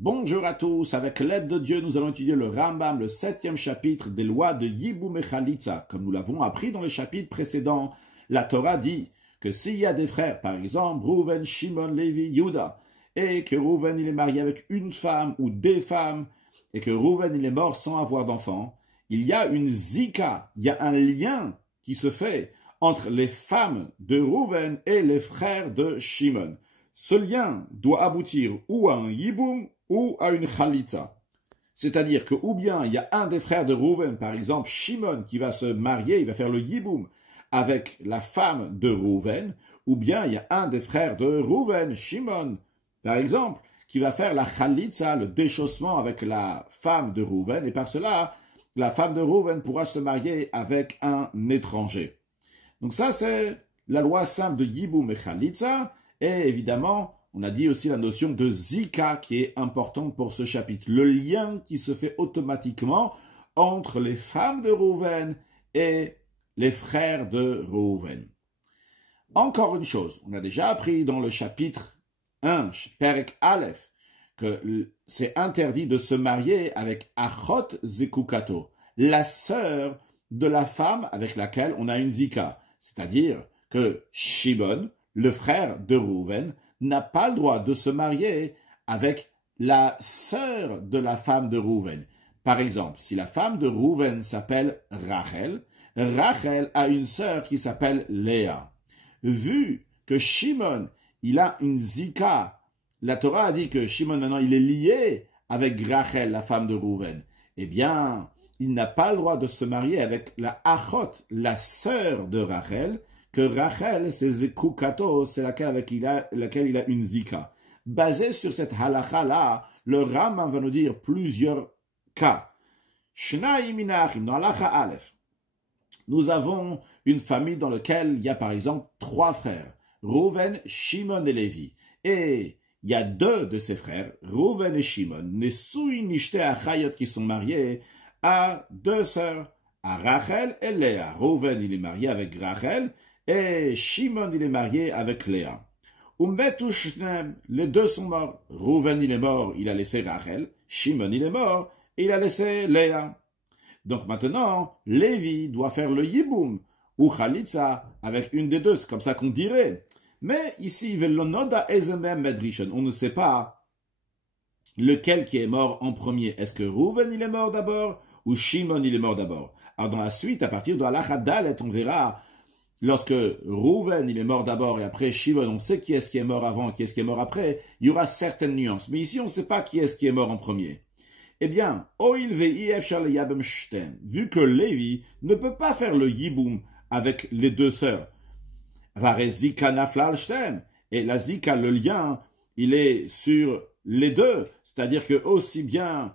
Bonjour à tous, avec l'aide de Dieu, nous allons étudier le Rambam, le 7e chapitre des lois de Yiboum et Chalitza. Comme nous l'avons appris dans les chapitres précédents, la Torah dit que s'il y a des frères, par exemple, Rouven, Shimon, Lévi, Yuda, et que Rouven il est marié avec une femme ou des femmes, et que Rouven il est mort sans avoir d'enfant, il y a une zika, il y a un lien qui se fait entre les femmes de Rouven et les frères de Shimon. Ce lien doit aboutir ou à un yiboum ou à une chalitza. C'est-à-dire que ou bien il y a un des frères de Rouven, par exemple Shimon, qui va se marier, il va faire le yiboum avec la femme de Rouven, ou bien il y a un des frères de Rouven, Shimon, par exemple, qui va faire la chalitza, le déchaussement avec la femme de Rouven, et par cela, la femme de Rouven pourra se marier avec un étranger. Donc ça, c'est la loi simple de yiboum et chalitza. Et évidemment, on a dit aussi la notion de zika qui est importante pour ce chapitre. Le lien qui se fait automatiquement entre les femmes de Rouven et les frères de Rouven. Encore une chose, on a déjà appris dans le chapitre 1, Perek Aleph, que c'est interdit de se marier avec Achot Zekukato, la sœur de la femme avec laquelle on a une zika. C'est-à-dire que Shimon, le frère de Rouven, n'a pas le droit de se marier avec la sœur de la femme de Rouven. Par exemple, si la femme de Rouven s'appelle Rachel, Rachel a une sœur qui s'appelle Léa. Vu que Shimon, il a une zika, la Torah a dit que Shimon maintenant il est lié avec Rachel, la femme de Rouven. Eh bien, il n'a pas le droit de se marier avec la Achot, la sœur de Rachel, que Rachel, c'est Zekukato, c'est laquelle il a une zika. Basé sur cette halakha-là, le Rambam va nous dire plusieurs cas. Shnai minachim, dans halakha Aleph, nous avons une famille dans laquelle il y a par exemple 3 frères, Rouven, Shimon et Lévi. Et il y a 2 de ces frères, Rouven et Shimon, Nesui Nishte Achayot, qui sont mariés à 2 sœurs, à Rachel et Léa. Rouven, il est marié avec Rachel, et Shimon, il est marié avec Léa. Les 2 sont morts. Rouven, il est mort, il a laissé Rachel. Shimon, il est mort, et il a laissé Léa. Donc maintenant, Lévi doit faire le yiboum, ou chalitza, avec une des 2, c'est comme ça qu'on dirait. Mais ici, on ne sait pas lequel qui est mort en premier. Est-ce que Rouven, il est mort d'abord, ou Shimon, il est mort d'abord? Alors dans la suite, à partir de halakha Dalet, on verra. Lorsque Rouven, il est mort d'abord et après Shimon, on sait qui est-ce qui est mort avant, qui est-ce qui est mort après, il y aura certaines nuances. Mais ici, on ne sait pas qui est-ce qui est mort en premier. Eh bien, vu que Lévi ne peut pas faire le yiboum avec les 2 sœurs, et la zika, le lien, il est sur les 2. C'est-à-dire que aussi bien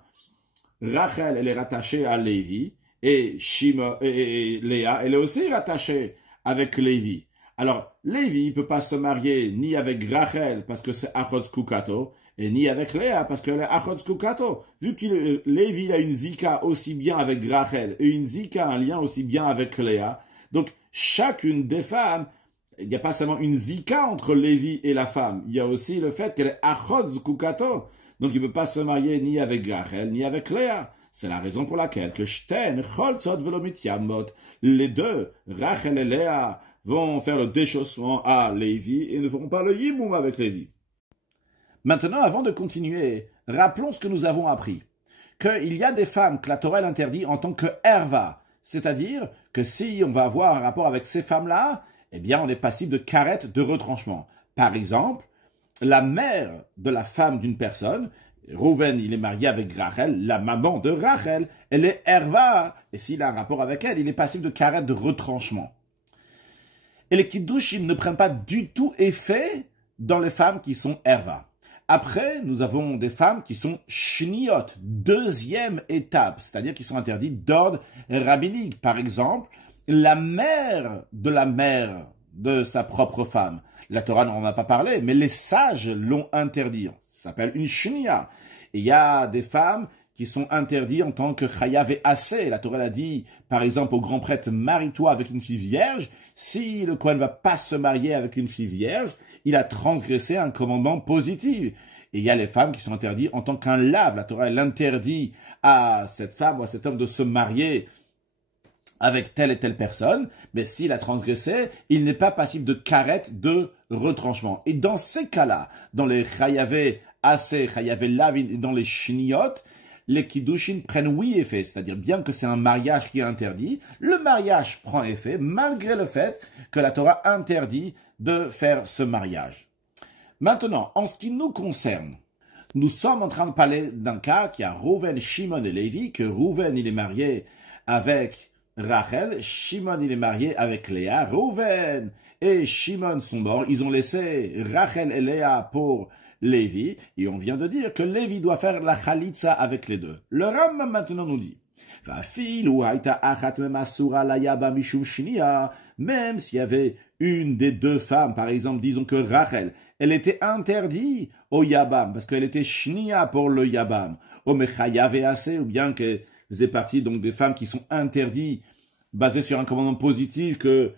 Rachel, elle est rattachée à Lévi, et Shimon, et Léa, elle est aussi rattachée avec Lévi. Alors, Lévi ne peut pas se marier ni avec Rachel parce que c'est Achot Kukato, et ni avec Léa parce qu'elle est Achot Kukato. Vu que Lévi a une zika aussi bien avec Rachel et une zika, un lien aussi bien avec Léa, donc chacune des femmes, il n'y a pas seulement une zika entre Lévi et la femme, il y a aussi le fait qu'elle est Achot Kukato. Donc il ne peut pas se marier ni avec Rachel ni avec Léa. C'est la raison pour laquelle que Shten, Cholzot, Velomit Yamot, les 2, Rachel et Léa, vont faire le déchaussement à Lévi et ne feront pas le yiboum avec Lévi. Maintenant, avant de continuer, rappelons ce que nous avons appris. Qu'il y a des femmes que la Torah interdit en tant que erva, c'est-à-dire que si on va avoir un rapport avec ces femmes-là, eh bien on est passible de karet, de retranchement. Par exemple, la mère de la femme d'une personne, Rouven, il est marié avec Rachel, la maman de Rachel, elle est erva, et s'il a un rapport avec elle, il est passible de karet, de retranchement. Et les kiddushim ne prennent pas du tout effet dans les femmes qui sont erva. Après, nous avons des femmes qui sont shniot, 2e étape, c'est-à-dire qui sont interdites d'ordre rabbinique. Par exemple, la mère de sa propre femme. La Torah n'en a pas parlé, mais les sages l'ont interdit. Ça s'appelle une shnia. Et il y a des femmes qui sont interdits en tant que chayav et assez. La Torah l'a dit, par exemple, au grand prêtre, marie-toi avec une fille vierge. Si le Kohen ne va pas se marier avec une fille vierge, il a transgressé un commandement positif. Et il y a les femmes qui sont interdites en tant qu'un lave. La Torah, elle interdit à cette femme ou à cet homme de se marier avec telle et telle personne, mais s'il a transgressé, il n'est pas passible de karet, de retranchement. Et dans ces cas-là, dans les chayavé assez, chayavé lavin et dans les shniot, les kiddushin prennent oui effet, c'est-à-dire bien que c'est un mariage qui est interdit, le mariage prend effet malgré le fait que la Torah interdit de faire ce mariage. Maintenant, en ce qui nous concerne, nous sommes en train de parler d'un cas qui a Rouven, Shimon et Lévi, que Rouven il est marié avec Rachel, Shimon il est marié avec Léa, Rouven et Shimon sont morts, ils ont laissé Rachel et Léa pour Lévi, et on vient de dire que Lévi doit faire la chalitza avec les deux. Le Rambam maintenant nous dit, même s'il y avait une des deux femmes, par exemple, disons que Rachel, elle était interdite au Yabam, parce qu'elle était shnia pour le Yabam, au Mechayav et assez, ou bien que faisait partie donc des femmes qui sont interdites, basées sur un commandement positif que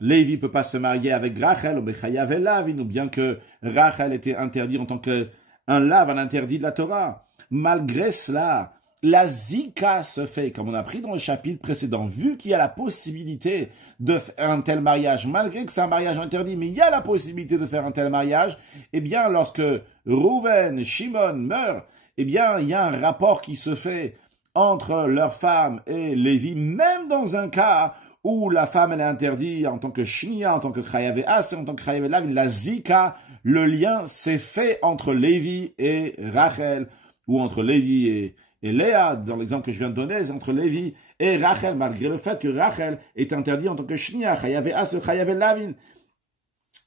Lévi ne peut pas se marier avec Rachel, au Mechayav et Lavin, ou bien que Rachel était interdite en tant qu'un lave, un interdit de la Torah. Malgré cela, la zika se fait, comme on a pris dans le chapitre précédent, vu qu'il y a la possibilité de faire un tel mariage, malgré que c'est un mariage interdit, mais il y a la possibilité de faire un tel mariage, eh bien, lorsque Rouven, Shimon meurent, eh bien, il y a un rapport qui se fait entre leur femme et Lévi, même dans un cas où la femme elle est interdite en tant que shnia, en tant que chayav et as, en tant que chayav et lav, la zika, le lien s'est fait entre Lévi et Rachel, ou entre Lévi et Léa, dans l'exemple que je viens de donner, c'est entre Lévi et Rachel, malgré le fait que Rachel est interdite en tant que shnia, chayav et as, chayav et lavin.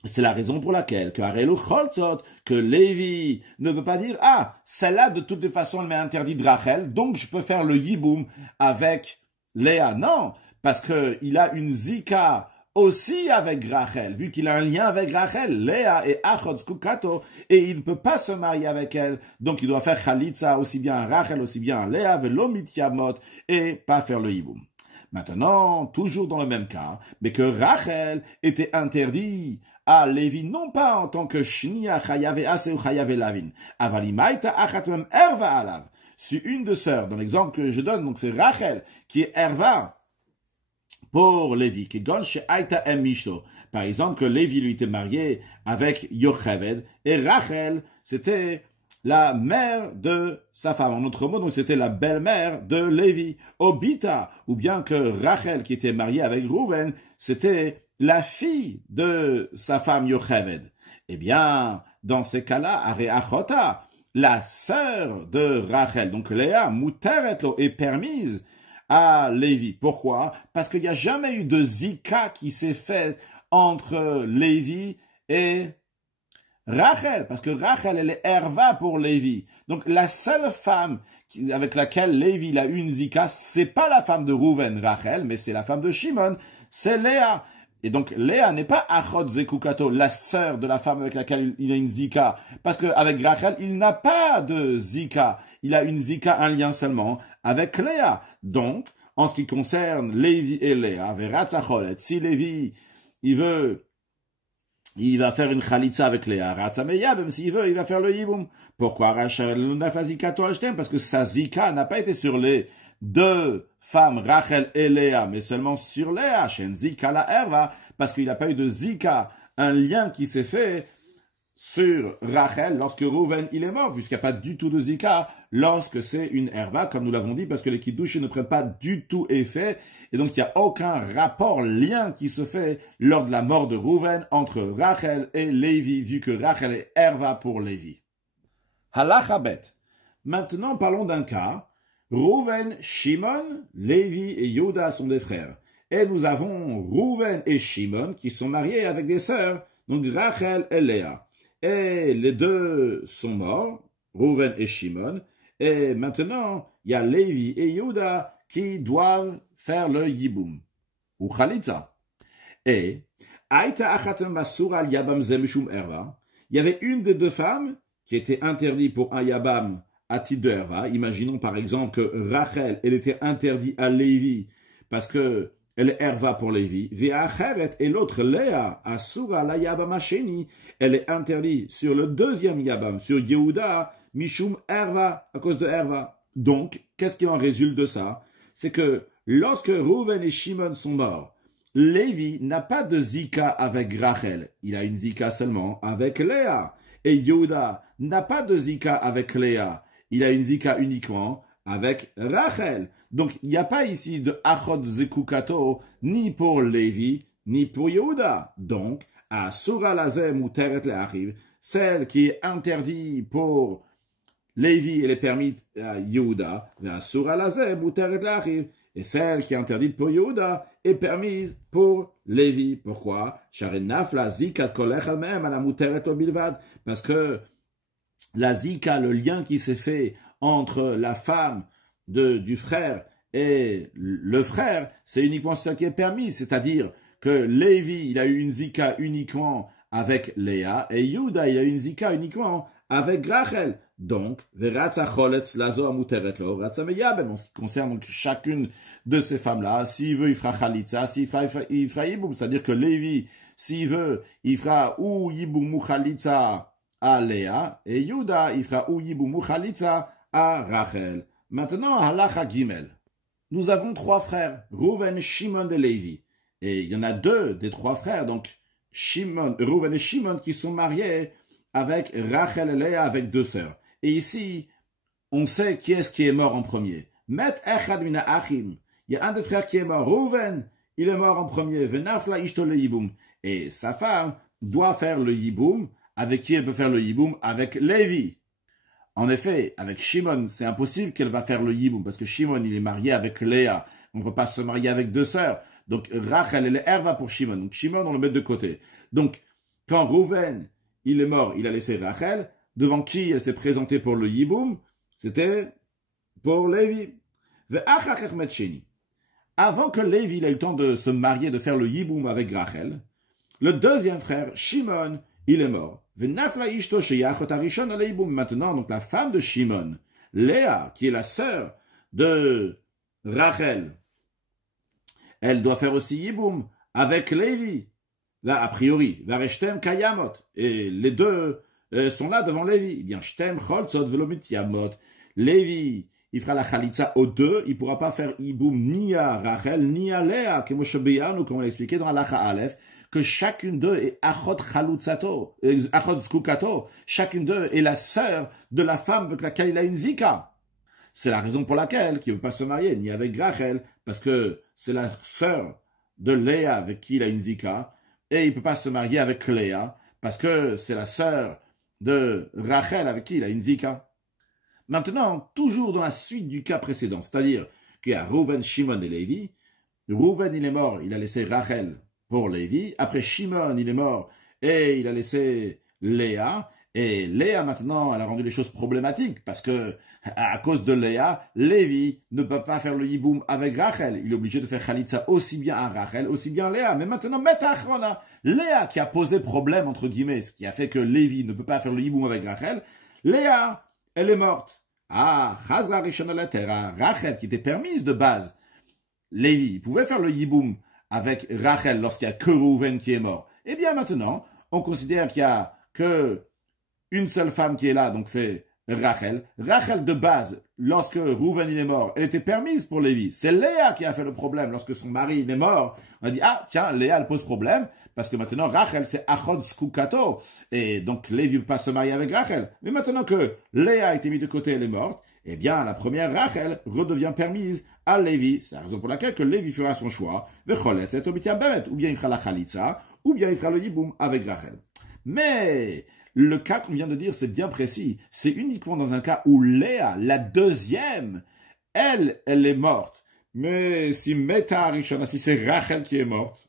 C'est la raison pour laquelle que Lévi ne peut pas dire, ah, celle-là, de toutes les façons, elle m'est interdite de Rachel, donc je peux faire le yiboum avec Léa. Non, parce que il a une zika aussi avec Rachel, vu qu'il a un lien avec Rachel, Léa et Achod Skukato, et il ne peut pas se marier avec elle, donc il doit faire Chalitza aussi bien à Rachel, aussi bien à Léa, Velomit Yamot, et pas faire le yiboum. Maintenant, toujours dans le même cas, mais que Rachel était interdit à Lévi, non pas en tant que Shnia, Chayav et Ase ou Chayav et Lavin, Avalimaita Achatem Erva Alav. Si une de sœurs, dans l'exemple que je donne, donc c'est Rachel, qui est Erva pour Lévi, qui gon chez Aïta em Mishto. Par exemple, que Lévi lui était marié avec Yocheved, et Rachel, c'était la mère de sa femme. En autre mot, donc c'était la belle-mère de Lévi. Obita, ou bien que Rachel, qui était mariée avec Rouven, c'était la fille de sa femme Yocheved. Eh bien, dans ces cas-là, Areachota, la sœur de Rachel, donc Léa, Muteretlo, est permise à Lévi. Pourquoi? Parce qu'il n'y a jamais eu de zika qui s'est fait entre Lévi et Rachel, parce que Rachel, elle est Herva pour Lévi. Donc, la seule femme avec laquelle Lévi a eu une zika, c'est pas la femme de Rouven, Rachel, mais c'est la femme de Shimon, c'est Léa. Et donc, Léa n'est pas Achot Zekukato, la sœur de la femme avec laquelle il a une zika. Parce qu'avec Rachel, il n'a pas de zika. Il a une zika, un lien seulement avec Léa. Donc, en ce qui concerne Lévi et Léa, si Lévi, il va faire une chalitza avec Léa, Ratzameya, même s'il veut, il va faire le yiboum. Pourquoi Rachel la zikato Ashtem? Parce que sa zika n'a pas été sur les deux femmes, Rachel et Léa, mais seulement sur Léa, Shen Zika la Herva, parce qu'il n'a pas eu de Zika, un lien qui s'est fait sur Rachel lorsque Rouven il est mort, puisqu'il n'y a pas du tout de Zika lorsque c'est une Herva, comme nous l'avons dit, parce que les Kiddushim ne prennent pas du tout effet, et donc il n'y a aucun rapport, lien qui se fait lors de la mort de Rouven entre Rachel et Lévi, vu que Rachel est Herva pour Lévi. Halachabet. Maintenant parlons d'un cas. Rouven, Shimon, Lévi et Yehuda sont des frères. Et nous avons Rouven et Shimon qui sont mariés avec des sœurs, donc Rachel et Léa. Et les deux sont morts, Rouven et Shimon. Et maintenant, il y a Lévi et Yehuda qui doivent faire le yiboum, ou chalitza. Et, Aïta achatem basura al yabam zemishum erva. Il y avait une des deux femmes qui était interdite pour un yabam à titre de Herva. Imaginons par exemple que Rachel, elle était interdite à Lévi parce que elle est Herva pour Lévi. Et l'autre, Léa, Asura la Yabam Hasheni, elle est interdite sur le deuxième Yabam, sur Yehuda, Mishum Herva, à cause de Herva. Donc, qu'est-ce qui en résulte de ça? C'est que lorsque Reuven et Shimon sont morts, Lévi n'a pas de Zika avec Rachel. Il a une Zika seulement avec Léa. Et Yehuda n'a pas de Zika avec Léa. Il a une Zika uniquement avec Rachel. Donc, il n'y a pas ici de Achod Zekukato, ni pour Lévi, ni pour Yehuda. Donc, à Sura Lazem ou Teret Le'achiv, celle qui est interdite pour Lévi, elle est permise à Yehuda, à Sura Lazem ou Teret Le'achiv. Et celle qui est interdite pour Yehuda est permise pour Lévi. Pourquoi? Parce que la zika, le lien qui s'est fait entre la femme du frère et le frère, c'est uniquement ce qui est permis. C'est-à-dire que Lévi, il a eu une zika uniquement avec Léa et Yehuda, il a eu une zika uniquement avec Rachel. Donc, en ce qui concerne donc chacune de ces femmes-là, s'il veut, il fera Khalitza, s'il il fera Yiboum. C'est-à-dire que Lévi, s'il veut, il fera ou Yiboum ou Khalitza à Léa, et Yehuda, il fera ou Yiboum ou Khalitza à Rachel. Maintenant, Halacha Gimel. Nous avons trois frères, Reuven, Shimon et Lévi. Et il y en a deux des trois frères, donc Reuven et Shimon, qui sont mariés avec Rachel et Léa, avec deux sœurs. Et ici, on sait qui est-ce qui est mort en premier. Met echad mina achim. Il y a un des frères qui est mort. Reuven, il est mort en premier. Venafla ishto le yiboum. Et sa femme doit faire le yiboum. Avec qui elle peut faire le yiboum? Avec Lévi. En effet, avec Shimon, c'est impossible qu'elle va faire le yiboum. Parce que Shimon, il est marié avec Léa. On ne peut pas se marier avec deux sœurs. Donc Rachel, elle est Herva pour Shimon. Donc Shimon, on le met de côté. Donc, quand Reuven, il est mort, il a laissé Rachel. Devant qui elle s'est présentée pour le Yiboum? C'était pour Lévi. Avant que Lévi ait eu le temps de se marier, de faire le Yiboum avec Rachel, le deuxième frère, Shimon, il est mort. Maintenant, donc la femme de Shimon, Léa, qui est la sœur de Rachel, elle doit faire aussi Yiboum avec Lévi. Là, a priori, Vareshtem Kayamot. Et les deux sont là devant Lévi. Eh bien, Shtem Cholzot Velomit Yamot. Lévi, il fera la Khalitza aux deux. Il ne pourra pas faire Iboum ni à Rachel, ni à Léa, comme on l'a expliqué dans Halacha Aleph, que chacune d'eux est Achot Chalutzato, Achot Skukato. Chacune d'eux est la sœur de la femme avec laquelle il a une zika. C'est la raison pour laquelle il ne veut pas se marier ni avec Rachel, parce que c'est la sœur de Léa avec qui il a une zika, et il ne peut pas se marier avec Léa, parce que c'est la sœur de Rachel avec qui il a une zika. Maintenant, toujours dans la suite du cas précédent, c'est-à-dire qu'il y a Reuven, Shimon et Lévi. Reuven, il est mort, il a laissé Rachel pour Lévi. Après, Shimon, il est mort et il a laissé Léa. Et Léa, maintenant, elle a rendu les choses problématiques parce que, à cause de Léa, Lévi ne peut pas faire le yiboum avec Rachel. Il est obligé de faire Khalitza aussi bien à Rachel, aussi bien à Léa. Mais maintenant, Metachrona, Léa qui a posé problème, entre guillemets, ce qui a fait que Lévi ne peut pas faire le yiboum avec Rachel, Léa, elle est morte. Ah, Chazra Rishon la Terra, Rachel qui était permise de base. Lévi pouvait faire le yiboum avec Rachel lorsqu'il y a que Reuven qui est mort. Eh bien, maintenant, on considère qu'il y a que une seule femme qui est là, donc c'est Rachel. Rachel, de base, lorsque Reuven il est mort, elle était permise pour Lévi. C'est Léa qui a fait le problème. Lorsque son mari il est mort, on a dit, ah, tiens, Léa, elle pose problème, parce que maintenant, Rachel, c'est Achod Skukato. Et donc, Lévi ne peut pas se marier avec Rachel. Mais maintenant que Léa a été mise de côté, elle est morte, eh bien, la première Rachel redevient permise à Lévi. C'est la raison pour laquelle que Lévi fera son choix. Ou bien il fera la Khalitza, ou bien il fera le Yiboum avec Rachel. Mais le cas qu'on vient de dire, c'est bien précis. C'est uniquement dans un cas où Léa, la deuxième, elle est morte. Mais si Meta Arishona, si c'est Rachel qui est morte,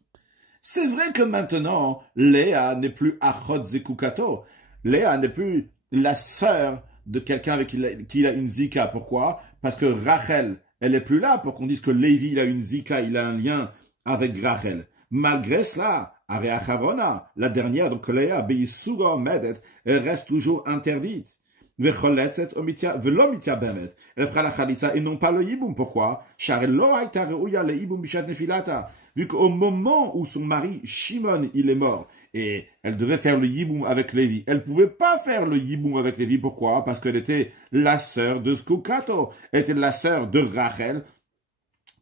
c'est vrai que maintenant, Léa n'est plus Achot Zekukato. Léa n'est plus la sœur de quelqu'un avec qui il a une zika. Pourquoi? Parce que Rachel, elle n'est plus là pour qu'on dise que Lévi, il a une zika, il a un lien avec Rachel. Malgré cela, Areacharona, la dernière, donc Léa, Beisuga Medet, elle reste toujours interdite. Vecholetzet velo mitya bemet. Elle fera la chalitza et non pas le yiboum. Pourquoi? Car lo haïta reuya le yiboum bishat nefilata. Vu qu'au moment où son mari Shimon il est mort et elle devait faire le yiboum avec Lévi, elle pouvait pas faire le yiboum avec Lévi. Pourquoi? Parce qu'elle était la sœur de Skukato. Elle était la sœur de Rachel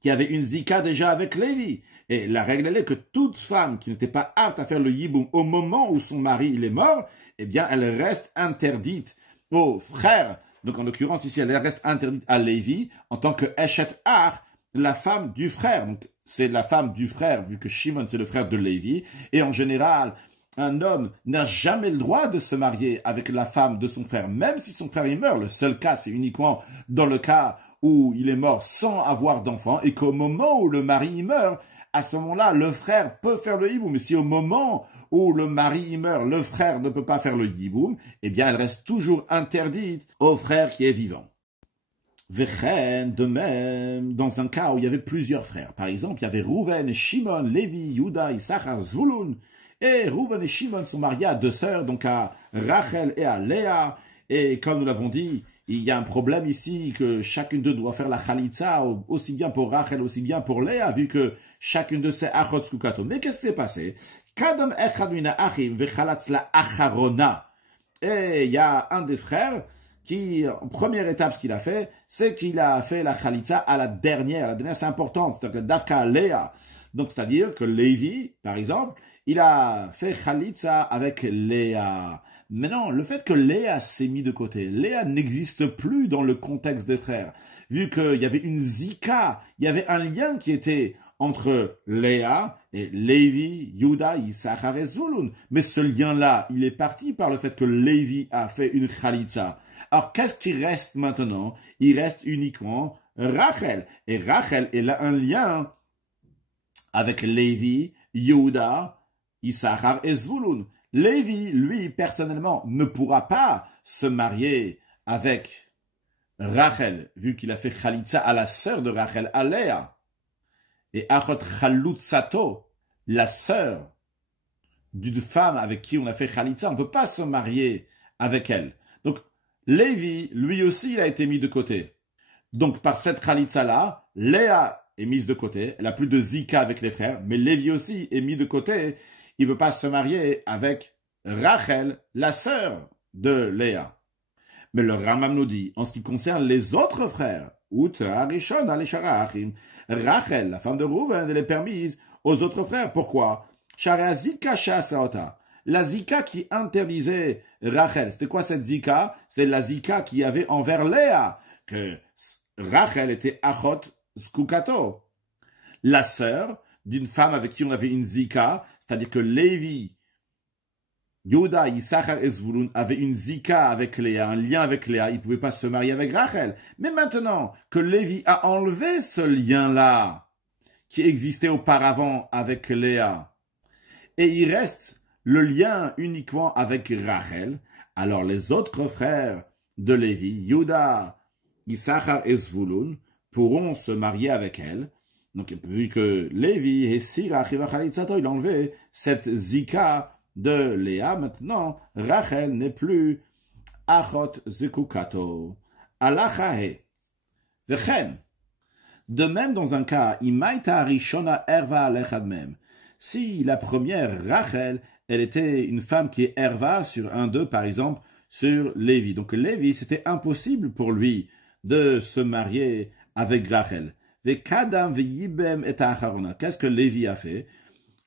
qui avait une zika déjà avec Lévi. Et la règle elle est que toute femme qui n'était pas apte à faire le yiboum au moment où son mari il est mort, eh bien elle reste interdite aux frères. Donc en l'occurrence ici, elle reste interdite à Lévi en tant que Eshet Ar, la femme du frère. Donc c'est la femme du frère, vu que Shimon c'est le frère de Lévi. Et en général, un homme n'a jamais le droit de se marier avec la femme de son frère, même si son frère il meurt. Le seul cas, c'est uniquement dans le cas où il est mort sans avoir d'enfant et qu'au moment où le mari meurt, à ce moment-là, le frère peut faire le hiboum. Mais si au moment où le mari meurt, le frère ne peut pas faire le yiboum, eh bien, elle reste toujours interdite au frère qui est vivant. Vechen, de même, dans un cas où il y avait plusieurs frères. Par exemple, il y avait Rouven, Shimon, Lévi, Yuda, Issachar, Zvulun. Et Rouven et Shimon sont mariés à deux sœurs, donc à Rachel et à Léa. Et comme nous l'avons dit, il y a un problème ici que chacune d'eux doit faire la chalitza, aussi bien pour Rachel, aussi bien pour Léa, vu que chacune de ces achot skukato. Mais qu'est-ce qui s'est passé? Kadam echad mina achim vechalatz la acharona. Et il y a un des frères qui, en première étape, ce qu'il a fait, c'est qu'il a fait la chalitza à la dernière. La dernière, c'est importante, c'est-à-dire Davka Léa. Donc, c'est-à-dire que Lévi, par exemple, il a fait chalitza avec Léa. Maintenant, le fait que Léa s'est mis de côté, Léa n'existe plus dans le contexte des frères. Vu qu'il y avait une zika, il y avait un lien qui était entre Léa et Lévi, Yuda, Issachar et Zulun. Mais ce lien-là, il est parti par le fait que Lévi a fait une chalitza. Alors, qu'est-ce qui reste maintenant? Il reste uniquement Rachel. Et Rachel, elle a un lien avec Lévi, Yehuda, Issachar et Zvulun. Lévi, lui, personnellement, ne pourra pas se marier avec Rachel, vu qu'il a fait Chalitza à la sœur de Rachel, à Léa. Et Achot Chalutzato, la sœur d'une femme avec qui on a fait Chalitza, on ne peut pas se marier avec elle. Donc, Lévi, lui aussi, il a été mis de côté. Donc, par cette Chalitza-là, Léa est mise de côté. Elle n'a plus de zika avec les frères, mais Lévi aussi est mis de côté. Il ne peut pas se marier avec Rachel, la sœur de Léa. Mais le Rambam nous dit, en ce qui concerne les autres frères, Rachel, la femme de Rouven, elle est permise aux autres frères. Pourquoi? La zika qui interdisait Rachel, c'était quoi cette zika? C'était la zika qu'il y avait envers Léa, que Rachel était achot skukato, la sœur d'une femme avec qui on avait une zika, c'est-à-dire que Lévi, Yuda, Issachar et Zvulun avaient une zika avec Léa, un lien avec Léa, ils ne pouvaient pas se marier avec Rachel. Mais maintenant que Lévi a enlevé ce lien-là, qui existait auparavant avec Léa, et il reste le lien uniquement avec Rachel, alors les autres frères de Lévi, Yuda, Issachar et Zvulun, pourront se marier avec elle. Donc, vu que Lévi et Sirach et Vachalitzato, il a enlevé cette zika de Léa, maintenant, Rachel n'est plus Achot Zekukato. Alachahe. Vechen. De même, dans un cas, Imaita Rishona Erva Alechad Mem. Si la première, Rachel, elle était une femme qui est Erva sur un d'eux, par exemple, sur Lévi. Donc, Lévi, c'était impossible pour lui de se marier avec Rachel. Qu'est-ce que Lévi a fait?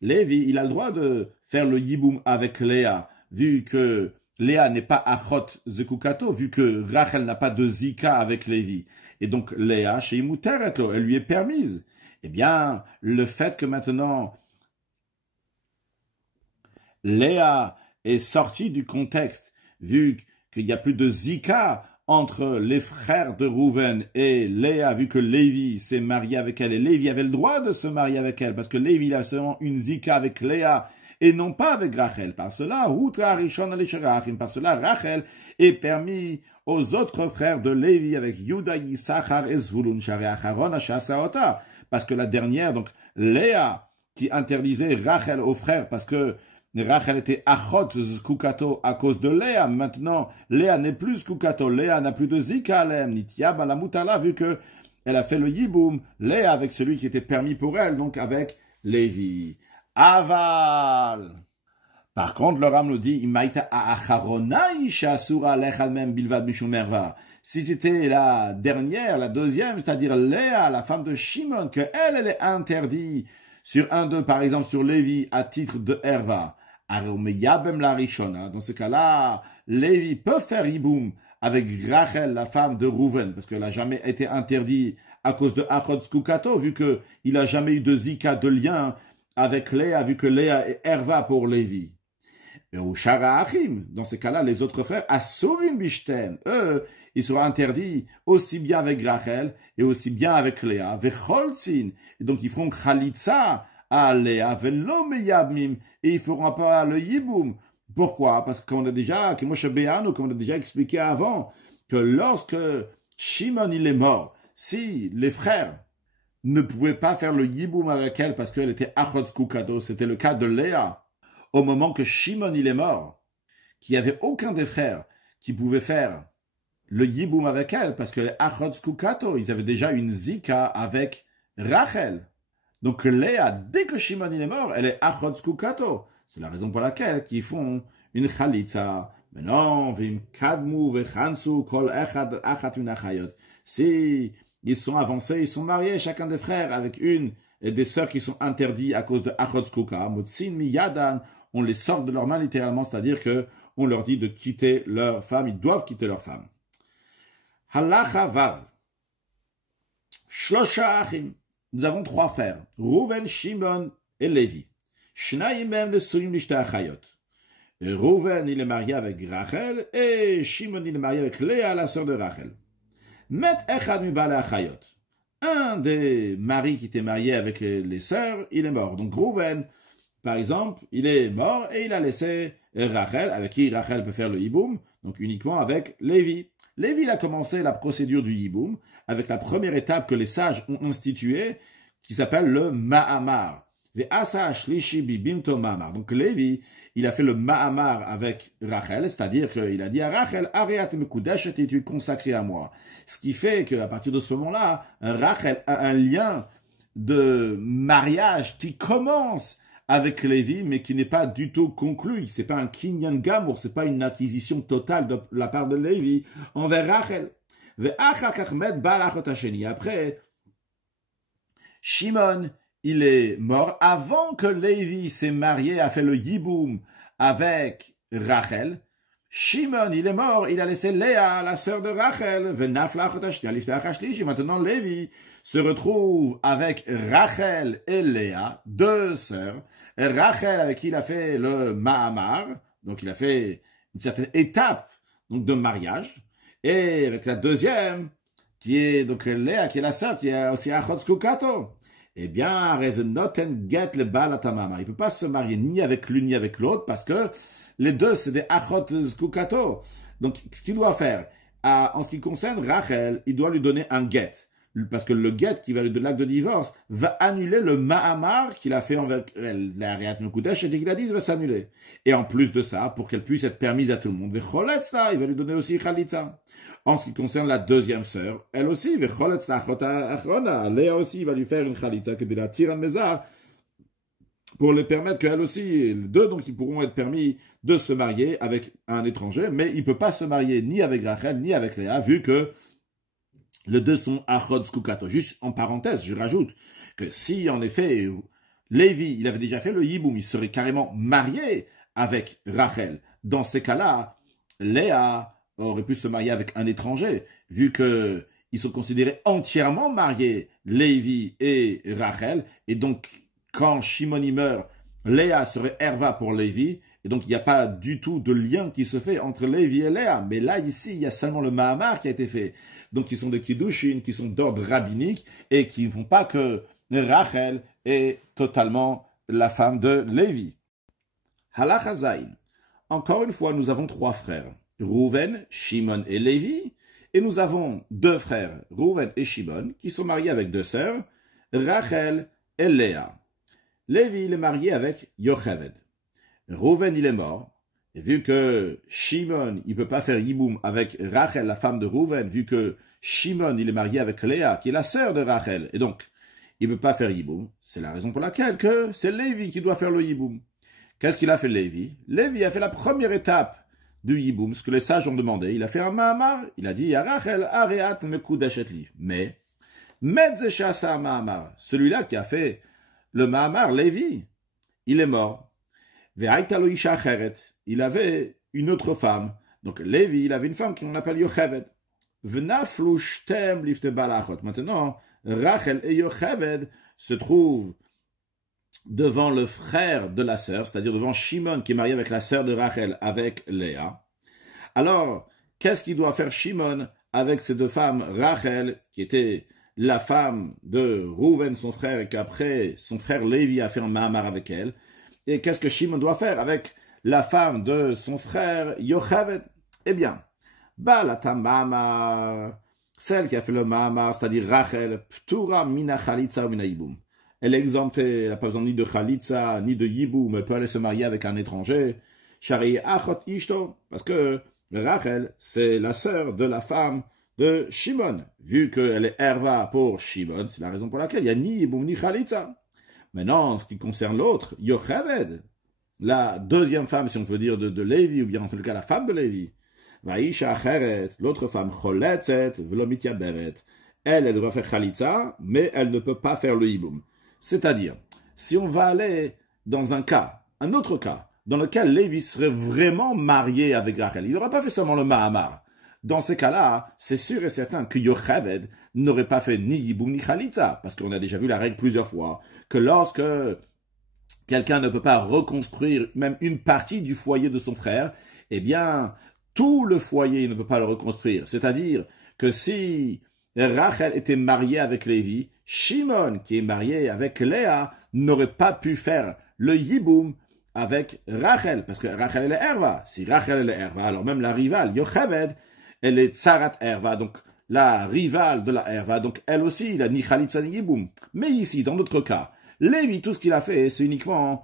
Lévi, il a le droit de faire le yiboum avec Léa, vu que Léa n'est pas achot zekukato, vu que Rachel n'a pas de zika avec Lévi. Et donc Léa, chez Imutereto, elle lui est permise. Eh bien, le fait que maintenant Léa est sortie du contexte, vu qu'il n'y a plus de zika entre les frères de Rouven et Léa, vu que Lévi s'est marié avec elle, et Lévi avait le droit de se marier avec elle, parce que Lévi a seulement une zika avec Léa, et non pas avec Rachel. Par cela, Rachel est permis aux autres frères de Lévi, avec Yuda, Issachar et Zvulun, parce que la dernière, donc Léa, qui interdisait Rachel aux frères, parce que Rachel était achot zkukato à cause de Léa. Maintenant, Léa n'est plus zkukato. Léa n'a plus de zika alem, ni tiab la mutala, vu que elle a fait le yiboum. Léa avec celui qui était permis pour elle, donc avec Lévi. Aval. Par contre, le Ram nous dit, si c'était la dernière, la deuxième, c'est-à-dire Léa, la femme de Shimon, que elle est interdite sur un d'eux, par exemple sur Lévi, à titre de Herva, dans ce cas-là, Lévi peut faire Yiboum avec Rachel, la femme de Rouven, parce qu'elle n'a jamais été interdite à cause de Achod Skukato, vu qu'il n'a jamais eu de zika, de lien avec Léa, vu que Léa est Herva pour Lévi. Et au Shara Achim, dans ces cas-là, les autres frères, Asurim Bishten, eux, ils seront interdits aussi bien avec Rachel et aussi bien avec Léa, Vecholzin, et donc ils feront Khalitsa à Léa, Velo Meyabmim, et ils feront pas le Yiboum. Pourquoi? Parce qu'on a déjà, comme on a déjà expliqué avant, que lorsque Shimon il est mort, si les frères ne pouvaient pas faire le Yiboum avec elle parce qu'elle était Achot Skukado, c'était le cas de Léa, au moment que Shimon il est mort, qu'il n'y avait aucun des frères qui pouvait faire le Yiboum avec elle, parce que les Achot Skukato, ils avaient déjà une zika avec Rachel. Donc Léa, dès que Shimon il est mort, elle est Achot Skukato. C'est la raison pour laquelle ils font une Khalitsa. Maintenant, vim kadmu vechansu kol echad achat une achayot. Si ils sont avancés, ils sont mariés, chacun des frères, avec une et des sœurs qui sont interdites à cause de Achot Skuka, Motsin miyadan, on les sort de leurs mains littéralement, c'est-à-dire que on leur dit de quitter leur femme, ils doivent quitter leur femme. Halacha vav. Shlosha achim. Nous avons trois frères, Rouven, Shimon et Lévi. Shnaim mem de Surim lishta achayot. Rouven, il est marié avec Rachel, et Shimon, il est marié avec Léa, la sœur de Rachel. Met echad mi bale achayot. Un des maris qui était marié avec les sœurs, il est mort. Donc Rouven, par exemple, il est mort et il a laissé Rachel, avec qui Rachel peut faire le hiboum, donc uniquement avec Lévi. Lévi il a commencé la procédure du hiboum avec la première étape que les sages ont instituée, qui s'appelle le ma'amar. Donc Lévi, il a fait le ma'amar avec Rachel, c'est-à-dire qu'il a dit à Rachel, Ariat mekudeshet, et tu es consacré à moi. Ce qui fait qu'à partir de ce moment-là, Rachel a un lien de mariage qui commence avec Lévi, mais qui n'est pas du tout conclu. C'est pas un kinyan gamour, c'est pas une acquisition totale de la part de Lévi envers Rachel. Après, Shimon, il est mort avant que Lévi s'est marié, a fait le yiboum avec Rachel. Shimon, il est mort, il a laissé Léa, la sœur de Rachel. Maintenant, Lévi se retrouve avec Rachel et Léa, deux sœurs. Et Rachel, avec qui il a fait le Mahamar, donc il a fait une certaine étape donc, de mariage. Et avec la deuxième, qui est donc Léa, qui est la sœur, qui est aussi Achot Skukato. Eh bien, Rezenoten get le Balatamama. Il ne peut pas se marier ni avec l'une ni avec l'autre parce que les deux, c'est des Achot Skukato. Donc, ce qu'il doit faire, en ce qui concerne Rachel, il doit lui donner un get. Parce que le get qui va lui donner l'acte de divorce va annuler le Mahamar qu'il a fait envers la Riat Mekudesh et dès qu'il a dit, il va s'annuler. Et en plus de ça, pour qu'elle puisse être permise à tout le monde, il va lui donner aussi Khalitsa. En ce qui concerne la deuxième sœur, elle aussi, Léa aussi, il va lui faire une Khalitsa que de la Tiran Mezar pour les permettre qu'elle aussi, les deux, donc ils pourront être permis de se marier avec un étranger, mais il ne peut pas se marier ni avec Rachel ni avec Léa, vu que les deux sont Achod Skukato. Juste en parenthèse, je rajoute que si en effet Lévi, il avait déjà fait le Yiboum, il serait carrément marié avec Rachel. Dans ces cas-là, Léa aurait pu se marier avec un étranger, vu que ils sont considérés entièrement mariés, Lévi et Rachel, et donc quand Shimon y meurt, Léa serait Herva pour Lévi, et donc il n'y a pas du tout de lien qui se fait entre Lévi et Léa. Mais là, ici, il y a seulement le Mahamar qui a été fait. Donc ils sont des Kiddushin, qui sont d'ordre rabbinique, et qui ne font pas que Rachel est totalement la femme de Lévi. Halacha Zayin. Encore une fois, nous avons trois frères. Rouven, Shimon et Lévi. Et nous avons deux frères, Rouven et Shimon, qui sont mariés avec deux sœurs, Rachel et Léa. Lévi est marié avec Yocheved. Rouven, il est mort. Et vu que Shimon, il peut pas faire Yiboum avec Rachel, la femme de Rouven, vu que Shimon, il est marié avec Léa, qui est la sœur de Rachel, et donc, il ne peut pas faire Yiboum. C'est la raison pour laquelle que c'est Lévi qui doit faire le Yiboum. Qu'est-ce qu'il a fait Lévi? Lévi a fait la première étape du Yiboum, ce que les sages ont demandé. Il a fait un Mahamar. Il a dit à Rachel, Areat mekudeshetli. Mais, Metzeshasa Mahamar, celui-là qui a fait le Mahamar, Lévi, il est mort. Ve'aita lo isha acheret. Il avait une autre femme. Donc Lévi, il avait une femme qu'on appelle Yocheved. V'naflu shtem lifte balachot. Maintenant, Rachel et Yocheved se trouvent devant le frère de la sœur, c'est-à-dire devant Shimon qui est marié avec la sœur de Rachel, avec Léa. Alors, qu'est-ce qu'il doit faire Shimon avec ces deux femmes, Rachel, qui était la femme de Rouven, son frère, et qu'après, son frère Lévi a fait un mahamar avec elle. Et qu'est-ce que Shimon doit faire avec la femme de son frère Yocheved? Eh bien, Balata Mahamar, celle qui a fait le mahamar, c'est-à-dire Rachel, Ptura mina chalitza ou mina yiboum. Elle est exemptée, elle n'a pas besoin ni de chalitza, ni de yiboum, elle peut aller se marier avec un étranger. Shari achot ishto, parce que Rachel, c'est la sœur de la femme de Shimon. Vu qu'elle est erva pour Shimon, c'est la raison pour laquelle il n'y a ni yiboum ni chalitza. Maintenant, en ce qui concerne l'autre, Yocheved, la deuxième femme, si on peut dire, de Lévi, ou bien en tout cas la femme de Lévi, Vaïsha acheret, l'autre femme, choletzet, v'lomitia beret. Elle doit faire chalitza, mais elle ne peut pas faire le hiboum. C'est-à-dire, si on va aller dans un cas, un autre cas, dans lequel Lévi serait vraiment marié avec Rachel, il n'aurait pas fait seulement le mahamar. Dans ces cas-là, c'est sûr et certain que Yocheved n'aurait pas fait ni hiboum ni chalitza, parce qu'on a déjà vu la règle plusieurs fois, que lorsque quelqu'un ne peut pas reconstruire même une partie du foyer de son frère, eh bien, tout le foyer ne peut pas le reconstruire. C'est-à-dire que si Rachel était mariée avec Lévi, Shimon, qui est marié avec Léa, n'aurait pas pu faire le yiboum avec Rachel, parce que Rachel elle est erva. Si Rachel elle est erva, alors même la rivale, Yocheved, elle est tsarat erva, donc la rivale de la erva, donc elle aussi, il a ni chalitza ni yiboum. Mais ici, dans notre cas, Lévi, tout ce qu'il a fait, c'est uniquement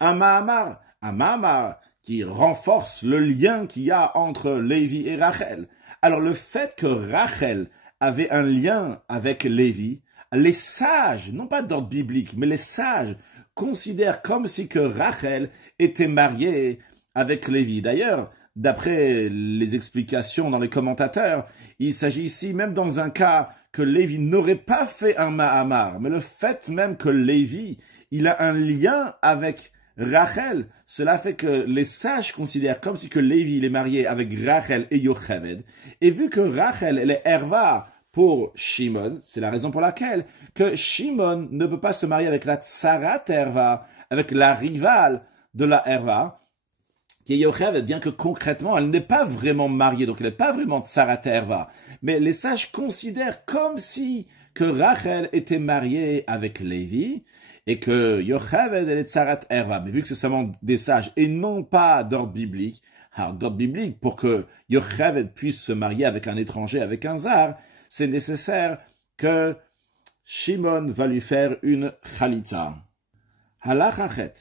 un mahamar qui renforce le lien qu'il y a entre Lévi et Rachel. Alors le fait que Rachel avait un lien avec Lévi, les sages, non pas d'ordre biblique, mais les sages considèrent comme si que Rachel était mariée avec Lévi. D'ailleurs, d'après les explications dans les commentateurs, il s'agit ici même dans un cas que Lévi n'aurait pas fait un mahamar, mais le fait même que Lévi, il a un lien avec Rachel, cela fait que les sages considèrent comme si que Lévi il est marié avec Rachel et Yocheved, et vu que Rachel elle est erva pour Shimon, c'est la raison pour laquelle que Shimon ne peut pas se marier avec la tsarat erva, avec la rivale de la erva, qui est Yocheved, bien que concrètement elle n'est pas vraiment mariée, donc elle n'est pas vraiment tsarat erva, mais les sages considèrent comme si que Rachel était mariée avec Lévi, et que Yocheved elle est tsarat erva, mais vu que c'est seulement des sages et non pas d'ordre biblique, alors d'ordre biblique, pour que Yocheved puisse se marier avec un étranger, avec un zar, c'est nécessaire que Shimon va lui faire une chalitza. Halach achet.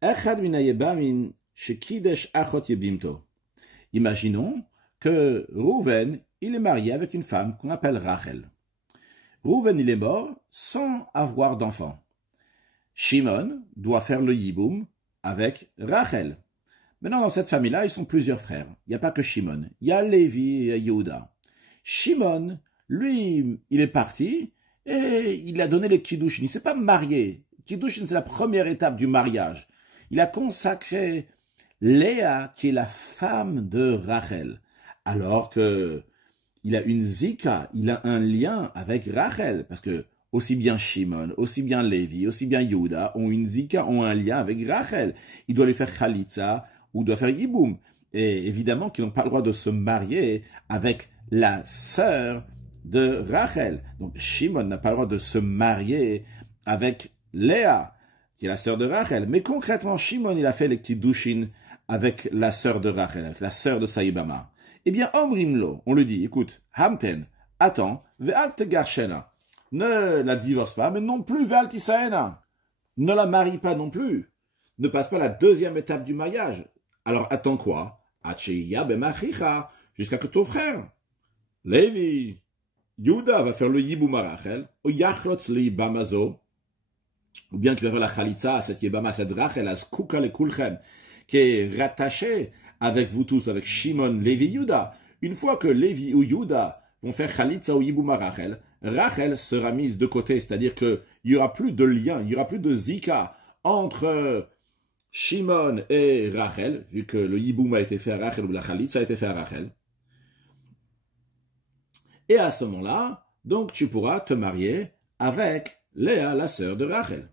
Echad min hayebamin shekidesh achot yebimto. Imaginons que Rouven, il est marié avec une femme qu'on appelle Rachel. Rouven, il est mort sans avoir d'enfant. Shimon doit faire le yiboum avec Rachel. Maintenant, dans cette famille-là, ils sont plusieurs frères. Il n'y a pas que Shimon. Il y a Lévi et Yehuda. Shimon, lui, il est parti et il a donné les kiddushin. Il ne s'est pas marié. Kiddushin, c'est la première étape du mariage. Il a consacré Léa, qui est la femme de Rachel, alors que il a une zika, il a un lien avec Rachel, parce que aussi bien Shimon, aussi bien Lévi, aussi bien Yehuda ont une zika, ont un lien avec Rachel. Il doit lui faire chalitza ou doit faire yiboum. Et évidemment qu'ils n'ont pas le droit de se marier avec la sœur de Rachel. Donc Shimon n'a pas le droit de se marier avec Léa, qui est la sœur de Rachel. Mais concrètement, Shimon, il a fait les kiddushin avec la sœur de Rachel, avec la sœur de Saïbama. Eh bien, Omrimlo, on lui dit, écoute, Hamten, attends, ve'al tegarshena. Ne la divorce pas, mais non plus ve'al tisaena. Ne la marie pas non plus. ne passe pas la deuxième étape du mariage. Alors attends quoi? Jusqu'à que ton frère, Lévi, Yuda va faire le Yiboum à Rachel, ou Yachlotz le Yibamazo, ou bien qu'il va faire la Chalitza à cette Yibama, cette Rachel, à Skouka le Kulchem, qui est rattachée avec vous tous, avec Shimon, Lévi, Yuda. Une fois que Lévi ou Yuda vont faire Chalitza ou Yiboum à Rachel, Rachel sera mise de côté, c'est-à-dire qu'il n'y aura plus de lien, il n'y aura plus de zika entre Shimon et Rachel, vu que le Yiboum a été fait à Rachel ou la Chalitza a été fait à Rachel. Et à ce moment-là, donc tu pourras te marier avec Léa, la sœur de Rachel.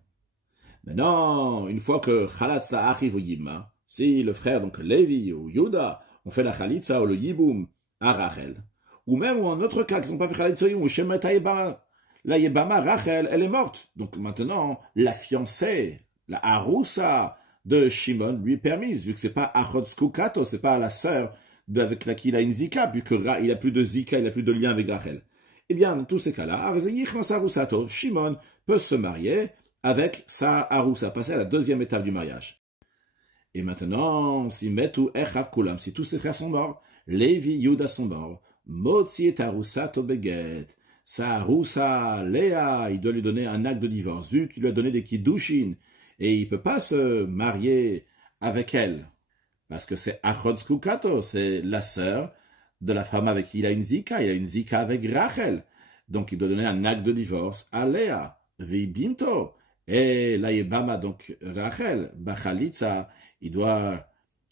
Maintenant, une fois que Chalatza arrive au Yibma, si le frère, donc Lévi ou Yuda, ont fait la Chalitza ou le Yiboum à Rachel, ou même en autre cas qu'ils n'ont pas fait Chalitza ou Shemet Yibama, la Yibama, Rachel, elle est morte. Donc maintenant, la fiancée, la Haroussa de Shimon lui est permise, vu que c'est pas Achot Skukato, c'est pas la sœur avec laquelle il a une zika, vu qu'il n'a plus de zika, il n'a plus de lien avec Rachel. Eh bien, dans tous ces cas-là, Shimon peut se marier avec sa Haroussa, passer à la deuxième étape du mariage. Et maintenant, si Metu Echav Kulam, si tous ses frères sont morts, Lévi, Yuda sont morts, Motzi et Haroussato Beget, sa Haroussa, Léa, il doit lui donner un acte de divorce, vu qu'il lui a donné des Kiddushin, et il ne peut pas se marier avec elle, parce que c'est Achod Skukato, c'est la sœur de la femme avec qui il a une zika avec Rachel. Donc il doit donner un acte de divorce à Léa, Vibimto. Et la Yebama, donc Rachel, Bachalitza, il doit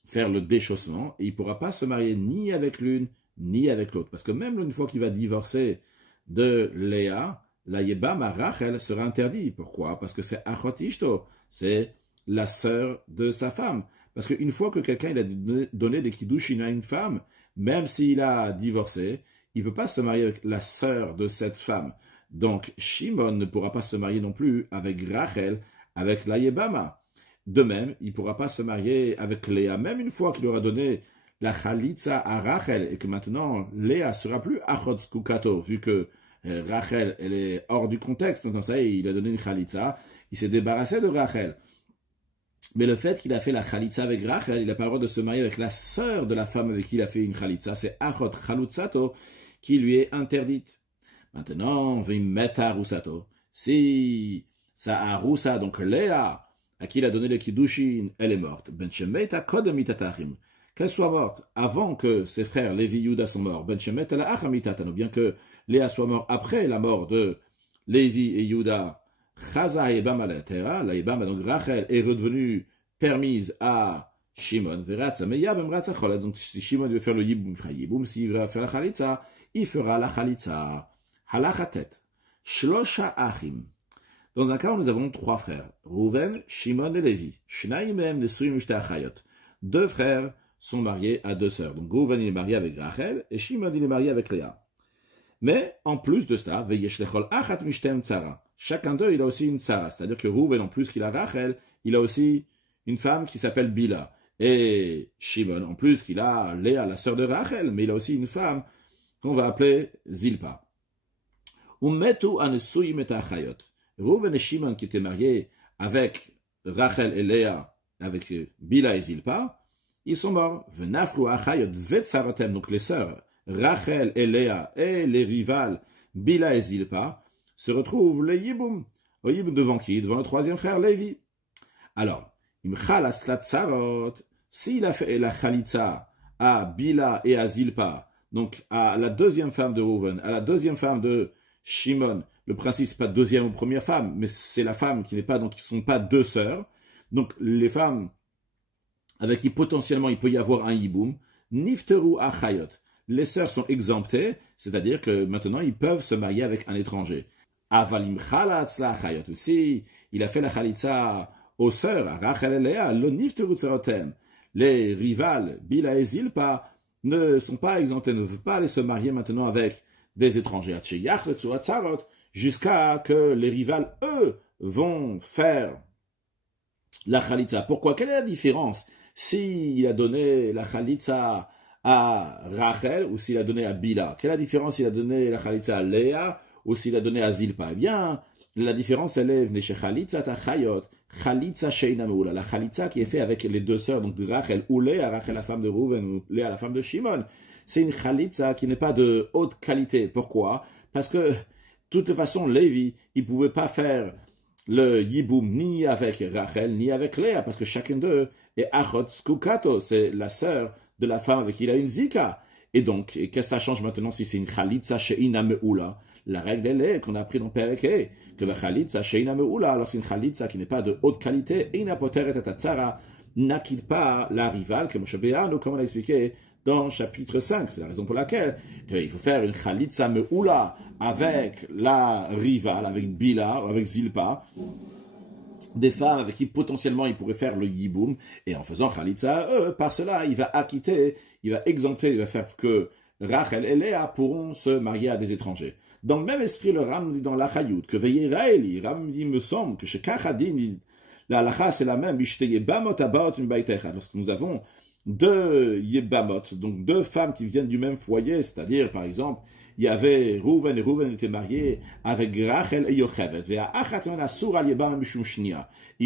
faire le déchaussement et il ne pourra pas se marier ni avec l'une ni avec l'autre. Parce que même une fois qu'il va divorcer de Léa, la Yebama, Rachel, sera interdit. Pourquoi? Parce que c'est Achotishto, c'est la sœur de sa femme. Parce qu'une fois que quelqu'un il a donné des kiddushin à une femme, même s'il a divorcé, il ne peut pas se marier avec la sœur de cette femme. Donc, Shimon ne pourra pas se marier non plus avec Rachel, avec la Yebama. De même, il ne pourra pas se marier avec Léa, même une fois qu'il aura donné la Chalitza à Rachel, et que maintenant, Léa sera plus Achot Skukato, vu que Rachel, elle est hors du contexte. Donc, ça, il a donné une Chalitza, il s'est débarrassé de Rachel. Mais le fait qu'il a fait la Chalitza avec Rachel, il n'a pas le droit de se marier avec la sœur de la femme avec qui il a fait une Chalitza. C'est Achot Chalutzato qui lui est interdite. Maintenant, Vimeta Roussato. Si sa Haroussa, donc Léa, à qui il a donné le Kiddushin, elle est morte. Ben Shemeta Kodemitatachim. Qu'elle soit morte avant que ses frères Lévi et Yuda sont morts. Ben Shemeta la Achamitatan. Ou bien que Léa soit morte après la mort de Lévi et Yuda. Chaza Yebama la Terra, la Yebama, donc Rachel, est redevenue permise à Shimon. Veratza Meyabem Ratza Cholet. Donc si Shimon veut faire le Yiboum, il fera Yiboum. S'il veut faire la Chalitza, il fera la Chalitza. Halachatet. Shlosha Achim. Dans un cas où nous avons trois frères, Rouven, Shimon et Lévi. Shnaimem Nesuim Shte Achayot. Deux frères sont mariés à deux sœurs. Donc Rouven il est marié avec Rachel et Shimon il est marié avec Léa. Mais en plus de cela, Veyesh Lechol Achat Mishtem Tzara. Chacun d'eux, il a aussi une Tzara. C'est-à-dire que Rouven, en plus qu'il a Rachel, il a aussi une femme qui s'appelle Bila. Et Shimon, en plus qu'il a Léa, la sœur de Rachel, mais il a aussi une femme qu'on va appeler Zilpa. Umetu anesuyim et achayot. Rouven et Shimon qui étaient mariés avec Rachel et Léa, avec Bila et Zilpa, ils sont morts. Venaflu achayot vetsarotem, donc les sœurs Rachel et Léa et les rivales Bila et Zilpa se retrouvent le Yiboum. Au Yiboum devant qui? Devant le troisième frère Lévi. Alors, imchalas la tsarot, s'il a fait la chalitza à Bila et à Zilpa, donc à la deuxième femme de Rouven, à la deuxième femme de Shimon, le principe c'est pas deuxième ou première femme, mais c'est la femme qui n'est pas, donc ils sont pas deux sœurs. Donc les femmes avec qui potentiellement il peut y avoir un Yiboum, nifteru achayot. Les sœurs sont exemptées, c'est-à-dire que maintenant ils peuvent se marier avec un étranger. Avalim chalatz la achayot aussi, il a fait la chalitza aux sœurs, à Rachel et Léa, le nifteru tsarotem. Les rivales, Bila et Zilpa, ne sont pas exemptés, ne peuvent pas aller se marier maintenant avec des étrangers. Jusqu'à que les rivales, eux, vont faire la chalitza. Pourquoi? Quelle est la différence s'il a donné la chalitza à Rachel ou s'il a donné à Bila? Quelle est la différence s'il a donné la chalitza à Léa ou s'il a donné à Zilpa? Eh bien, la différence, elle est chez chalitza ta chayot. Chalitza Sheina Meula, la Chalitza qui est faite avec les deux sœurs, donc de Rachel ou Léa, Rachel la femme de Rouven ou Léa la femme de Shimon. C'est une Chalitza qui n'est pas de haute qualité. Pourquoi? Parce que, de toute façon, Lévi, il ne pouvait pas faire le Yiboum ni avec Rachel ni avec Léa, parce que chacun d'eux est Achot Skukato, c'est la sœur de la femme avec qui il a une Zika. Et donc, qu'est-ce que ça change maintenant si c'est une Chalitza Sheina Meula? La règle, elle est qu'on a appris dans Pereke, que la Chalitza Sheina Meula, alors c'est une Chalitza qui n'est pas de haute qualité, et Ina Poteret et Tatsara n'acquitte pas la rivale, comme on l'a expliqué dans chapitre 5. C'est la raison pour laquelle il faut faire une Chalitza Meula avec la rivale, avec Bila ou avec Zilpa, des femmes avec qui potentiellement il pourrait faire le Yiboum, et en faisant Chalitza, par cela, il va acquitter, il va exempter, il va faire que Rachel et Léa pourront se marier à des étrangers. Dans le même esprit, le Ram dit dans l'Achayut que Veilleraeli, Ram dit, me semble que chez Kachadin, la halacha c'est la même, lorsque nous avons deux Yebamot, donc deux femmes qui viennent du même foyer, c'est-à-dire, par exemple, il y avait Rouven, et Rouven était marié avec Rachel et Yocheved. Il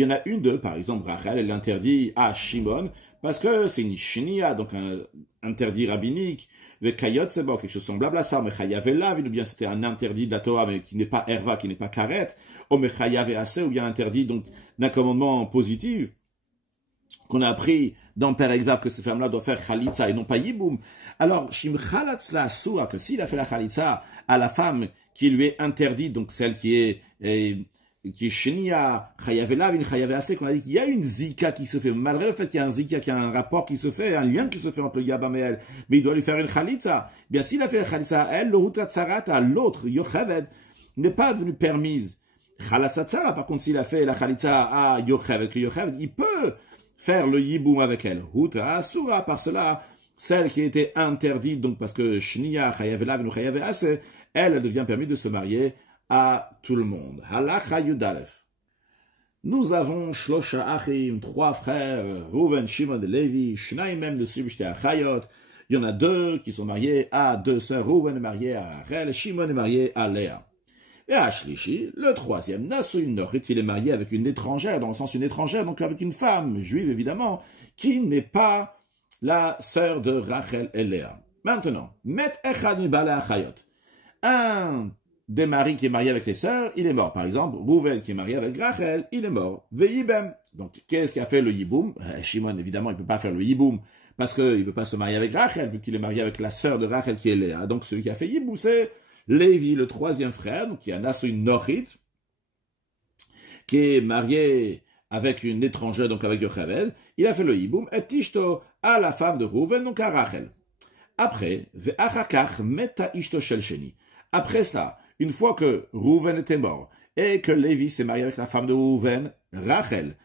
y en a une d'eux, par exemple, Rachel, elle interdit à Shimon, parce que c'est une Shnia, donc un interdit rabbinique, quelque chose semblable à ça, ou bien c'était un interdit de la Torah, mais qui n'est pas Herva, qui n'est pas Karet, ou bien interdit donc d'un commandement positif, qu'on a appris dans Perek Vav que ces femmes-là doivent faire Chalitza et non pas Yiboum. Alors, Shim Chalatzla Asura, que s'il a fait la Chalitza à la femme qui lui est interdite, donc celle qui est Shenia, Chayavelavin, Chayavease, qu'on a dit qu'il y a une Zika qui se fait, malgré le fait qu'il y a un Zika, qu'il y a un rapport qui se fait, un lien qui se fait entre le Yabam et elle, mais il doit lui faire une Chalitza. Bien, s'il a fait la Chalitza à elle, le Hutat Sarata, l'autre, Yocheved, n'est pas devenu permise. Chalatzara, par contre, s'il a fait la Chalitza à Yocheved, que Yocheved, il peut faire le Yiboum avec elle. Huta Asura, par cela, celle qui était interdite, donc parce que Shnia, Chayavelavin ou Chayavease, elle devient permis de se marier à tout le monde. Halacha Yudalef. Nous avons Shlosha Achim, trois frères, Rouven, Shimon et Lévi, Shnaim même de Subshte Achayot. Il y en a deux qui sont mariés à deux sœurs. Rouven est marié à Rachel, Shimon est marié à Léa. Et Ashlishi, le troisième, Nasuin Nochit, il est marié avec une étrangère, dans le sens une étrangère, donc avec une femme juive évidemment, qui n'est pas la sœur de Rachel et Léa. Maintenant, Met Echad Mibale Achayot. Un des maris qui est marié avec les sœurs, il est mort. Par exemple, Rouven qui est marié avec Rachel, il est mort. Ve'yibem. Donc, qu'est-ce qui a fait le Yiboum? Shimon, évidemment, il ne peut pas faire le Yiboum parce qu'il ne peut pas se marier avec Rachel, vu qu'il est marié avec la sœur de Rachel qui est Léa. Donc, celui qui a fait Yiboum, c'est Lévi, le troisième frère, donc qui a Nasuin Nochit, qui est marié avec une étrangère, donc avec Yocheved. Il a fait le Yiboum, et Tishto à la femme de Rouven, donc à Rachel. Après, Ve'achakach meta Ishto shel Sheni. Après ça, une fois que Rouven était mort, et que Lévi s'est marié avec la femme de Rouven, Rachel,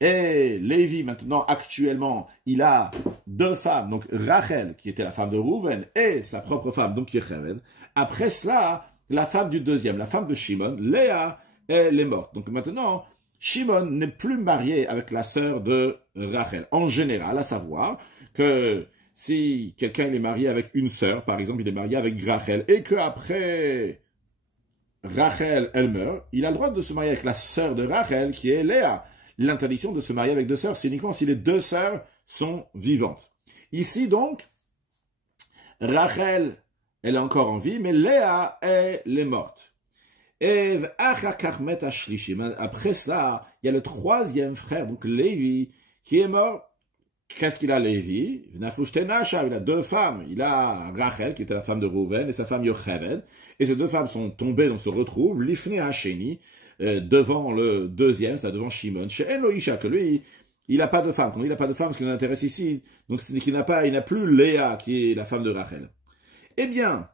et Lévi, maintenant, actuellement, il a deux femmes, donc Rachel, qui était la femme de Rouven, et sa propre femme, donc Yocheved. Après cela, la femme du deuxième, la femme de Shimon, Léa, elle est morte. Donc maintenant, Shimon n'est plus marié avec la sœur de Rachel. En général, à savoir que si quelqu'un est marié avec une sœur, par exemple, il est marié avec Rachel, et qu'après Rachel, elle meurt, il a le droit de se marier avec la sœur de Rachel, qui est Léa. L'interdiction de se marier avec deux sœurs, c'est uniquement si les deux sœurs sont vivantes. Ici, donc, Rachel, elle est encore en vie, mais Léa, elle est morte. Et après ça, il y a le troisième frère, donc Lévi, qui est mort. Qu'est-ce qu'il a, Lévi? Il a deux femmes. Il a Rachel, qui était la femme de Rouven, et sa femme Yocheved. Et ces deux femmes sont tombées, donc se retrouvent, Lifne Hacheni, devant le deuxième, c'est-à-dire devant Shimon. Chez Eloïcha, que lui, il n'a pas de femme. Quand il n'a pas de femme, ce qui nous intéresse ici, donc c'est qu'il n'a plus Léa, qui est la femme de Rachel. Eh bien,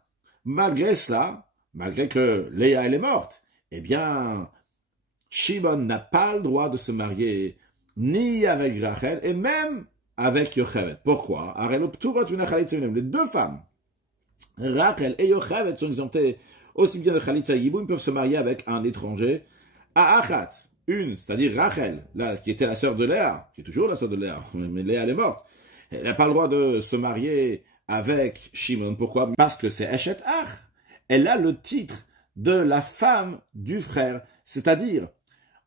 malgré cela, malgré que Léa, elle est morte, eh bien, Shimon n'a pas le droit de se marier ni avec Rachel, et même avec Yocheved. Pourquoi? Les deux femmes, Rachel et Yocheved, sont exemptées aussi bien de Chalitza Yiboum, ils peuvent se marier avec un étranger. À Achat, une, c'est-à-dire Rachel, là, qui était la sœur de Léa, qui est toujours la sœur de Léa, mais Léa, elle est morte. Elle n'a pas le droit de se marier avec Shimon. Pourquoi? Parce que c'est Eshet Ach. Elle a le titre de la femme du frère. C'est-à-dire,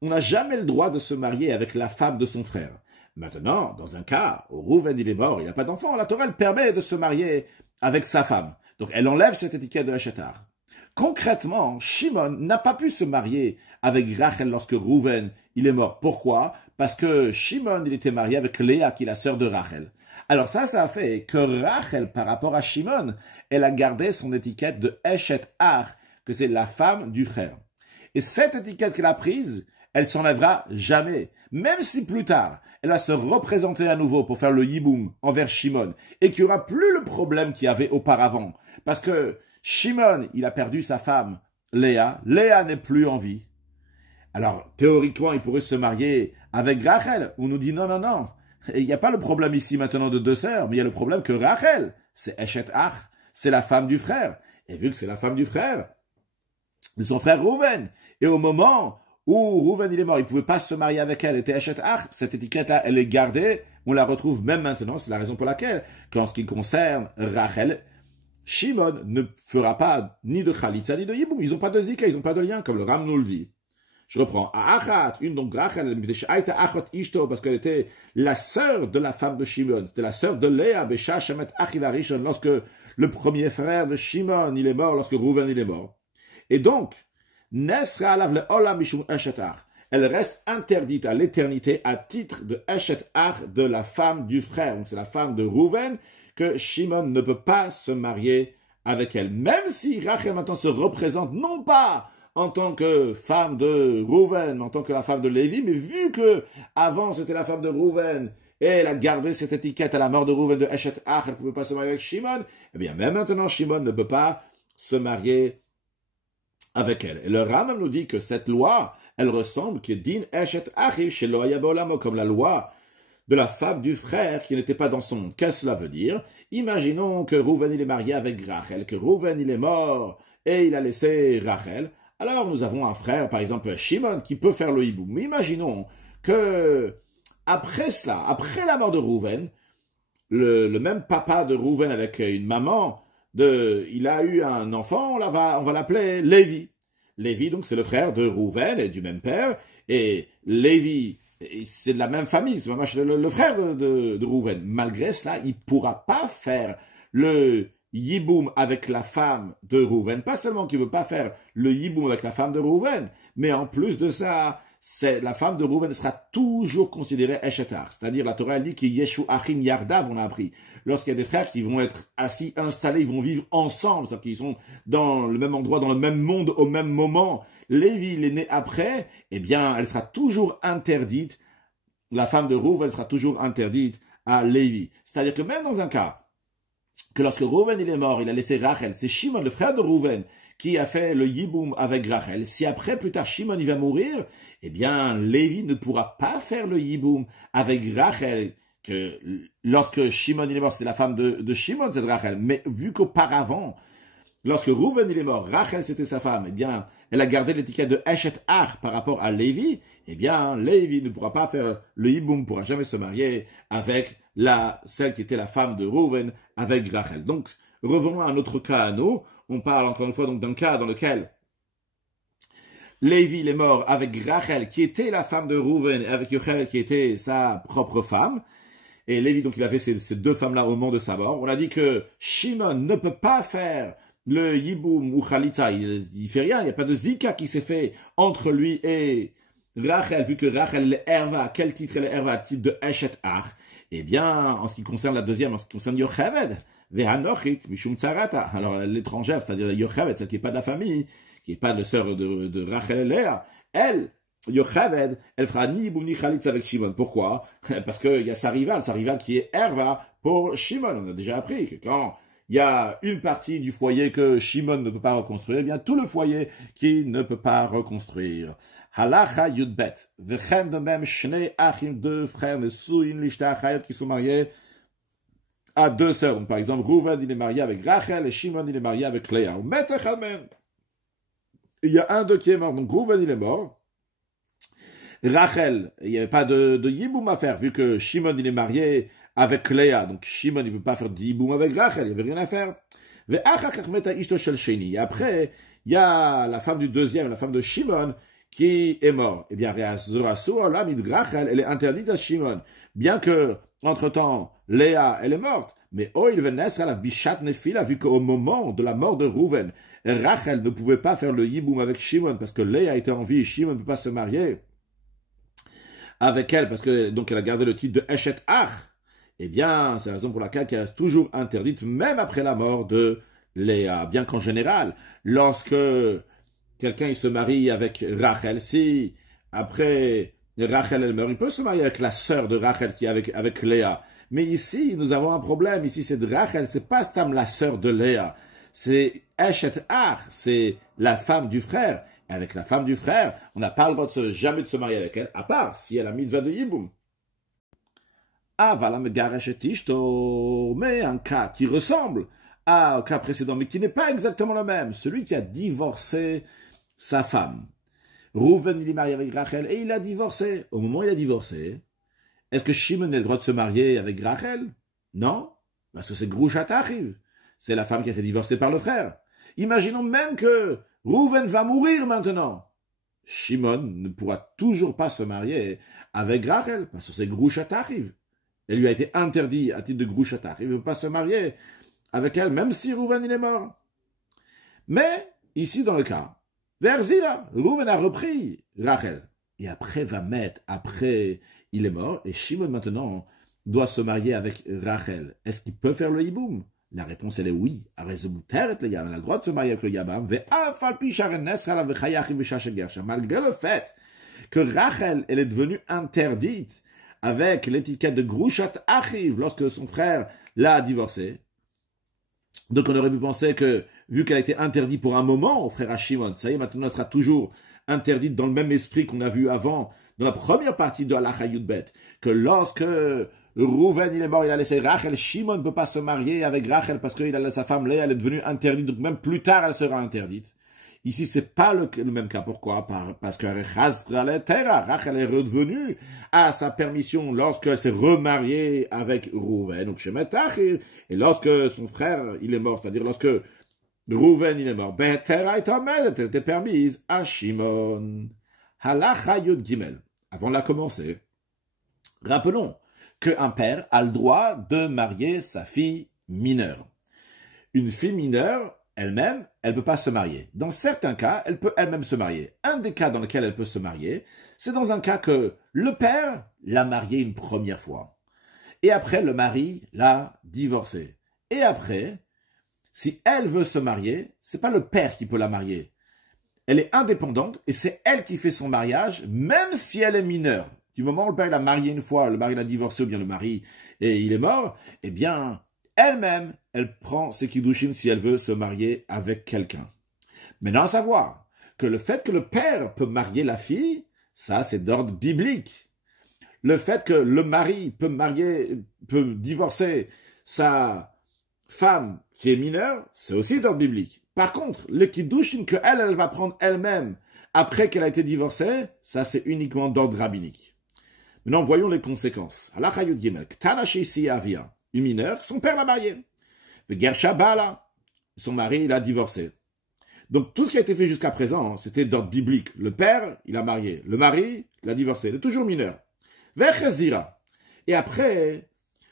on n'a jamais le droit de se marier avec la femme de son frère. Maintenant, dans un cas où Rouven il est mort, il n'a pas d'enfant, la Torah elle permet de se marier avec sa femme. Donc elle enlève cette étiquette de Eshetar. Concrètement, Shimon n'a pas pu se marier avec Rachel lorsque Rouven il est mort. Pourquoi? Parce que Shimon il était marié avec Léa qui est la sœur de Rachel. Alors ça a fait que Rachel, par rapport à Shimon, elle a gardé son étiquette de Eshet Ach, que c'est la femme du frère. Et cette étiquette qu'elle a prise, elle s'enlèvera jamais. Même si plus tard, elle va se représenter à nouveau pour faire le yiboum envers Shimon, et qu'il n'y aura plus le problème qu'il y avait auparavant. Parce que Shimon, il a perdu sa femme, Léa. Léa n'est plus en vie. Alors, théoriquement, il pourrait se marier avec Rachel. On nous dit non, non, non. Il n'y a pas le problème ici maintenant de deux sœurs, mais il y a le problème que Rachel, c'est Eshet Ach, c'est la femme du frère. Et vu que c'est la femme du frère, de son frère Rouven, et au moment où Rouven il est mort, il ne pouvait pas se marier avec elle, elle était Eshet Ach, cette étiquette-là, elle est gardée, on la retrouve même maintenant, c'est la raison pour laquelle, qu'en ce qui concerne Rachel, Shimon ne fera pas ni de Khalitza ni de Yiboum, ils n'ont pas de Zika, ils n'ont pas de lien, comme le Ram nous le dit. Je reprends. Achat, une donc Rachel, parce qu'elle était la sœur de la femme de Shimon. C'était la sœur de Léa, Besha Shemet Achivarishon, lorsque le premier frère de Shimon, il est mort, lorsque Rouven, il est mort. Et donc, Nesra alav le Olam Mishum Eshet Ach. Elle reste interdite à l'éternité à titre de Eshet Ach de la femme du frère. Donc c'est la femme de Rouven que Shimon ne peut pas se marier avec elle. Même si Rachel maintenant se représente non pas en tant que femme de Rouven, en tant que la femme de Lévi, mais vu que avant c'était la femme de Rouven, et elle a gardé cette étiquette à la mort de Rouven de Eshet Ach, elle ne pouvait pas se marier avec Shimon, eh bien même maintenant Shimon ne peut pas se marier avec elle. Et le Rambam nous dit que cette loi, elle ressemble que Din Eshet Achiv chez Loaya Bolamo, comme la loi de la femme du frère qui n'était pas dans son monde. Qu'est-ce que cela veut dire? Imaginons que Rouven il est marié avec Rachel, que Rouven il est mort et il a laissé Rachel. Alors nous avons un frère, par exemple Shimon, qui peut faire le hiboum. Mais imaginons que après cela, après la mort de Rouven, le même papa de Rouven avec une maman, il a eu un enfant, on va l'appeler Lévi. Lévi, donc c'est le frère de Rouven et du même père, et Lévi, c'est de la même famille, c'est vraiment le frère de Rouven. Malgré cela, il ne pourra pas faire le yiboum avec la femme de Rouven. Pas seulement qu'il ne veut pas faire le yiboum avec la femme de Rouven, mais en plus de ça, la femme de Rouven sera toujours considérée Eshetar. C'est-à-dire, la Torah dit qu'il Yeshu Achim Yardav, on a appris. Lorsqu'il y a des frères qui vont être assis, installés, ils vont vivre ensemble, c'est-à-dire qu'ils sont dans le même endroit, dans le même monde, au même moment. Lévi, il est né après, eh bien, elle sera toujours interdite. La femme de Rouven sera toujours interdite à Lévi. C'est-à-dire que même dans un cas, que lorsque Rouven il est mort, il a laissé Rachel, c'est Shimon, le frère de Rouven, qui a fait le yiboum avec Rachel. Si après, plus tard, Shimon il va mourir, eh bien, Lévi ne pourra pas faire le yiboum avec Rachel, que lorsque Shimon il est mort, c'était la femme de Shimon, c'est Rachel. Mais vu qu'auparavant, lorsque Rouven il est mort, Rachel c'était sa femme, eh bien, elle a gardé l'étiquette de Eshet Ach par rapport à Lévi, eh bien, Lévi ne pourra pas faire le yiboum, ne pourra jamais se marier avec celle qui était la femme de Rouven, avec Rachel. Donc, revenons à un autre cas à nous. On parle encore une fois donc d'un cas dans lequel Lévi est mort avec Rachel, qui était la femme de Rouven, et avec Yochel, qui était sa propre femme. Et Lévi, donc, il avait ces deux femmes-là au moment de sa mort. On a dit que Shimon ne peut pas faire le yiboum ou Khalitza. Il fait rien. Il n'y a pas de zika qui s'est fait entre lui et Rachel, vu que Rachel est Herva. Quel titre elle est Herva? Titre de Eshet Ach. Eh bien, en ce qui concerne la deuxième, en ce qui concerne Yocheved, Vehanochit, Mishum Tsarata. Alors, l'étrangère, c'est-à-dire Yocheved, celle qui n'est pas de la famille, qui n'est pas de sœur de Rachel et Léa, elle, Yocheved, elle fera ni Yiboum ni Khalitza avec Shimon. Pourquoi? Parce qu'il y a sa rivale qui est Herva pour Shimon. On a déjà appris que quand il y a une partie du foyer que Shimon ne peut pas reconstruire, eh bien, tout le foyer qui ne peut pas reconstruire. Halacha Yudbet. Vechem de même Shnei Achim, deux frères Nesuin Lishta Achayot qui sont mariés à deux sœurs. Donc, par exemple, Rouven, il est marié avec Rachel et Shimon, il est marié avec Léa. Il y a un d'eux qui est mort. Donc, Rouven, il est mort. Rachel, il n'y avait pas de yiboum à faire, vu que Shimon, il est marié avec Léa. Donc, Shimon, il ne peut pas faire de yiboum avec Rachel. Il n'y avait rien à faire. Et après, il y a la femme du deuxième, la femme de Shimon, qui est mort. Eh bien, Rachel, elle est interdite à Shimon. Bien que, entre-temps, Léa, elle est morte. Mais il venait à la Bishat Nefila, vu qu'au moment de la mort de Rouven, Rachel ne pouvait pas faire le Yiboum avec Shimon parce que Léa était en vie, Shimon ne peut pas se marier avec elle parce que donc elle a gardé le titre de Eshet Ach. Eh bien, c'est la raison pour laquelle elle reste toujours interdite, même après la mort de Léa. Bien qu'en général, lorsque quelqu'un il se marie avec Rachel, si après Rachel elle meurt, il peut se marier avec la sœur de Rachel qui est avec Léa. Mais ici, nous avons un problème. Ici, c'est de Rachel, c'est pas Stam la sœur de Léa. C'est Eshet Ach, c'est la femme du frère. Et avec la femme du frère, on n'a pas le droit jamais de se marier avec elle, à part si elle a mitzvah de Yiboum. Mais un cas qui ressemble au cas précédent, mais qui n'est pas exactement le même, celui qui a divorcé sa femme. Rouven, il est marié avec Rachel et il a divorcé. Au moment où il a divorcé, est-ce que Shimon a le droit de se marier avec Rachel? Non, parce que c'est Grushat Achiv. C'est la femme qui a été divorcée par le frère. Imaginons même que Rouven va mourir maintenant. Shimon ne pourra toujours pas se marier avec Rachel, parce que c'est Grushat Achiv. Elle lui a été interdit à titre de Grushat Achiv. Il ne veut pas se marier avec elle, même si Rouven il est mort. Mais, ici dans le cas, Verzira, Rouven a repris Rachel. Et après après il est mort, et Shimon maintenant doit se marier avec Rachel. Est-ce qu'il peut faire le hiboum? La réponse elle est oui. Elle a le droit de se marier avec le Yabam. Malgré le fait que Rachel elle est devenue interdite avec l'étiquette de Grushat Achiv lorsque son frère l'a divorcé. Donc on aurait pu penser que, vu qu'elle a été interdite pour un moment au frère à Shimon, ça y est, maintenant elle sera toujours interdite dans le même esprit qu'on a vu avant, dans la première partie de Halacha Yudbet, que lorsque Rouven il est mort, il a laissé Rachel, Shimon ne peut pas se marier avec Rachel parce qu'il a laissé sa femme Léa, elle est devenue interdite, donc même plus tard elle sera interdite. Ici, c'est pas le même cas. Pourquoi? Parce que Rachel est redevenue à sa permission lorsqu'elle s'est remariée avec Rouven, donc et lorsque son frère, il est mort, c'est-à-dire lorsque Rouven, il est mort, elle était permise à Shimon. Halacha Yud Gimel. Avant de la commencer, rappelons qu'un père a le droit de marier sa fille mineure. Une fille mineure, elle-même, elle ne peut pas se marier. Dans certains cas, elle peut elle-même se marier. Un des cas dans lesquels elle peut se marier, c'est dans un cas que le père l'a mariée une première fois. Et après, le mari l'a divorcée. Et après, si elle veut se marier, c'est pas le père qui peut la marier. Elle est indépendante et c'est elle qui fait son mariage, même si elle est mineure. Du moment où le père l'a mariée une fois, le mari l'a divorcé ou bien le mari et il est mort, eh bien, elle-même, elle prend ses kiddushim si elle veut se marier avec quelqu'un. Maintenant, à savoir que le fait que le père peut marier la fille, ça c'est d'ordre biblique. Le fait que le mari peut divorcer sa femme qui est mineure, c'est aussi d'ordre biblique. Par contre, le kiddushim que elle va prendre elle-même après qu'elle a été divorcée, ça c'est uniquement d'ordre rabbinique. Maintenant, voyons les conséquences. Halacha Yud Gimel, Ktana she'isi avia. Une mineure, son père l'a mariée. Gersha Bala, son mari l'a divorcé. Donc tout ce qui a été fait jusqu'à présent, c'était d'ordre biblique. Le père, il a marié. Le mari, il a divorcé. Il est toujours mineur. Vechezira. Et après,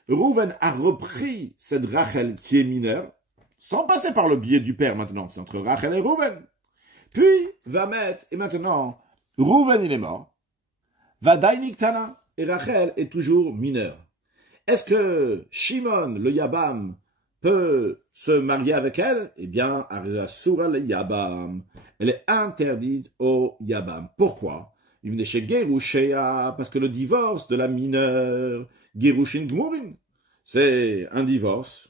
Rouven a repris cette Rachel qui est mineure, sans passer par le biais du père maintenant. C'est entre Rachel et Rouven. Puis, Vamet, et maintenant, Rouven, il est mort. Vadaïnik Tana, et Rachel est toujours mineure. Est-ce que Shimon, le Yabam, peut se marier avec elle? Eh bien, Arizasura le Yabam. Elle est interdite au Yabam. Pourquoi? Il venait chez Gerushea, parce que le divorce de la mineure, Gerushin Gmurin, c'est un divorce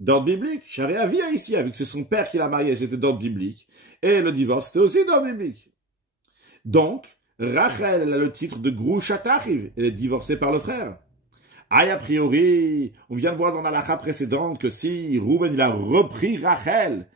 d'ordre biblique. Sharia via ici, avec c'est son père qui l'a mariée, c'était d'ordre biblique. Et le divorce, c'était aussi d'ordre biblique. Donc, Rachel, elle a le titre de Grushat Achiv. Elle est divorcée par le frère. A priori, on vient de voir dans la halakha précédente que si Rouven il a repris Rachel,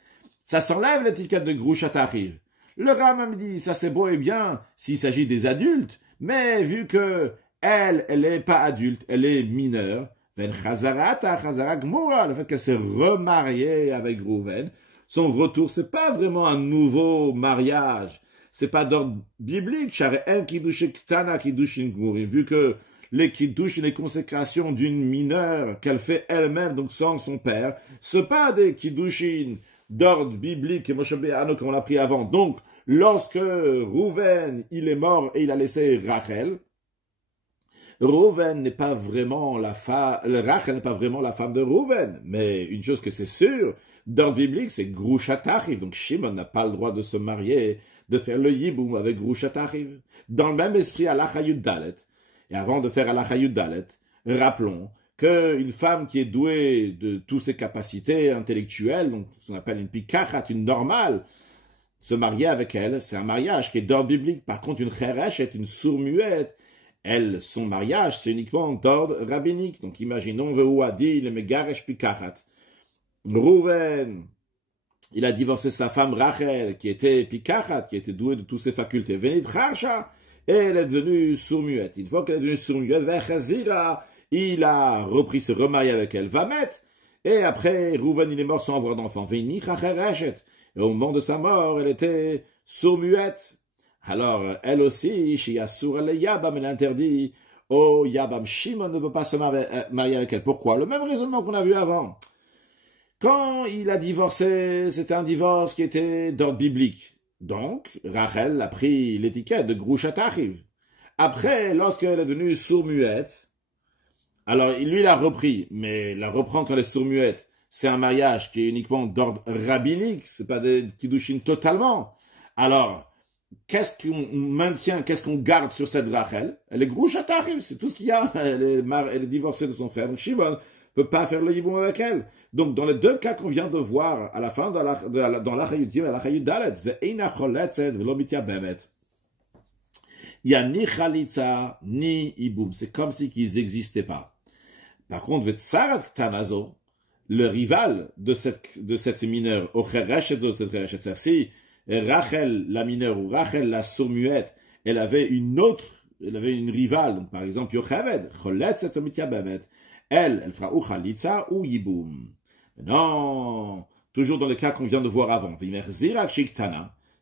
ça s'enlève l'étiquette de Grushat Achiv. Le Rambam dit, ça c'est beau et bien s'il s'agit des adultes, mais vu que elle est pas adulte, elle est mineure, le fait qu'elle s'est remariée avec Rouven, son retour, c'est pas vraiment un nouveau mariage, c'est pas d'ordre biblique. Vu que les kiddushin, les consécrations d'une mineure qu'elle fait elle-même, donc sans son père, c'est pas des kiddushin d'ordre biblique et Moshe Béano comme on l'a pris avant. Donc, lorsque Rouven, il est mort et il a laissé Rachel, Rouven n'est pas vraiment Rachel n'est pas vraiment la femme de Rouven. Mais une chose que c'est sûr, d'ordre biblique, c'est Grushat Achiv. Donc, Shimon n'a pas le droit de se marier, de faire le yiboum avec Grushat Achiv. Dans le même esprit, à l'Achayut Dalet. Et avant de faire l'Achayut Dalet, rappelons qu'une femme qui est douée de toutes ses capacités intellectuelles, donc ce qu'on appelle une pikachat, une normale, se marier avec elle, c'est un mariage qui est d'ordre biblique. Par contre, une cheresh est une sourd-muette. Elle, son mariage, c'est uniquement d'ordre rabbinique. Donc imaginons, Veouadi, le megaresh pikachat. Rouven, il a divorcé sa femme Rachel, qui était pikachat, qui était douée de toutes ses facultés. Venit Racha, et elle est devenue sourd-muette. Une fois qu'elle est devenue sourd-muette, Vechazira, il a repris, se remarier avec elle, va mettre. Et après, Rouven, il est mort sans avoir d'enfant. Veni Rachereshet. Et au moment de sa mort, elle était sourd-muette. Alors, elle aussi, chez Assour, elle est Yabam, elle interdit. Oh, Yabam, Shimon ne peut pas se marier avec elle. Pourquoi? Le même raisonnement qu'on a vu avant. Quand il a divorcé, c'était un divorce qui était d'ordre biblique. Donc, Rachel a pris l'étiquette de Grushat Achiv. Après, lorsqu'elle est devenue sourd-muette, alors lui l'a repris, mais la reprendre quand elle est sourd-muette, c'est un mariage qui est uniquement d'ordre rabbinique, c'est pas des kiddushin totalement. Alors, qu'est-ce qu'on maintient, qu'est-ce qu'on garde sur cette Rachel? Elle est Grushat Achiv, c'est tout ce qu'il y a. Elle est divorcée de son frère. Donc Shimon peut pas faire le yiboum avec elle. Donc, dans les deux cas qu'on vient de voir, à la fin, dans l'Achayut Yim et l'Achayut Dalet, ve'eina choletzet ve'lo mityabemet. Il n'y a ni chalitza, ni yiboum. C'est comme si qu'ils n'existaient pas. Par contre, ve'tsarat ktanazo, le rival de cette mineure, c'est-à-dire si Rachel la mineure ou Rachel la sourd-muette, elle avait une rivale, donc par exemple Yocheved, choletzet ve'lo mityabemet. Elle fera ou chalitza ou yiboum. Non, toujours dans le cas qu'on vient de voir avant.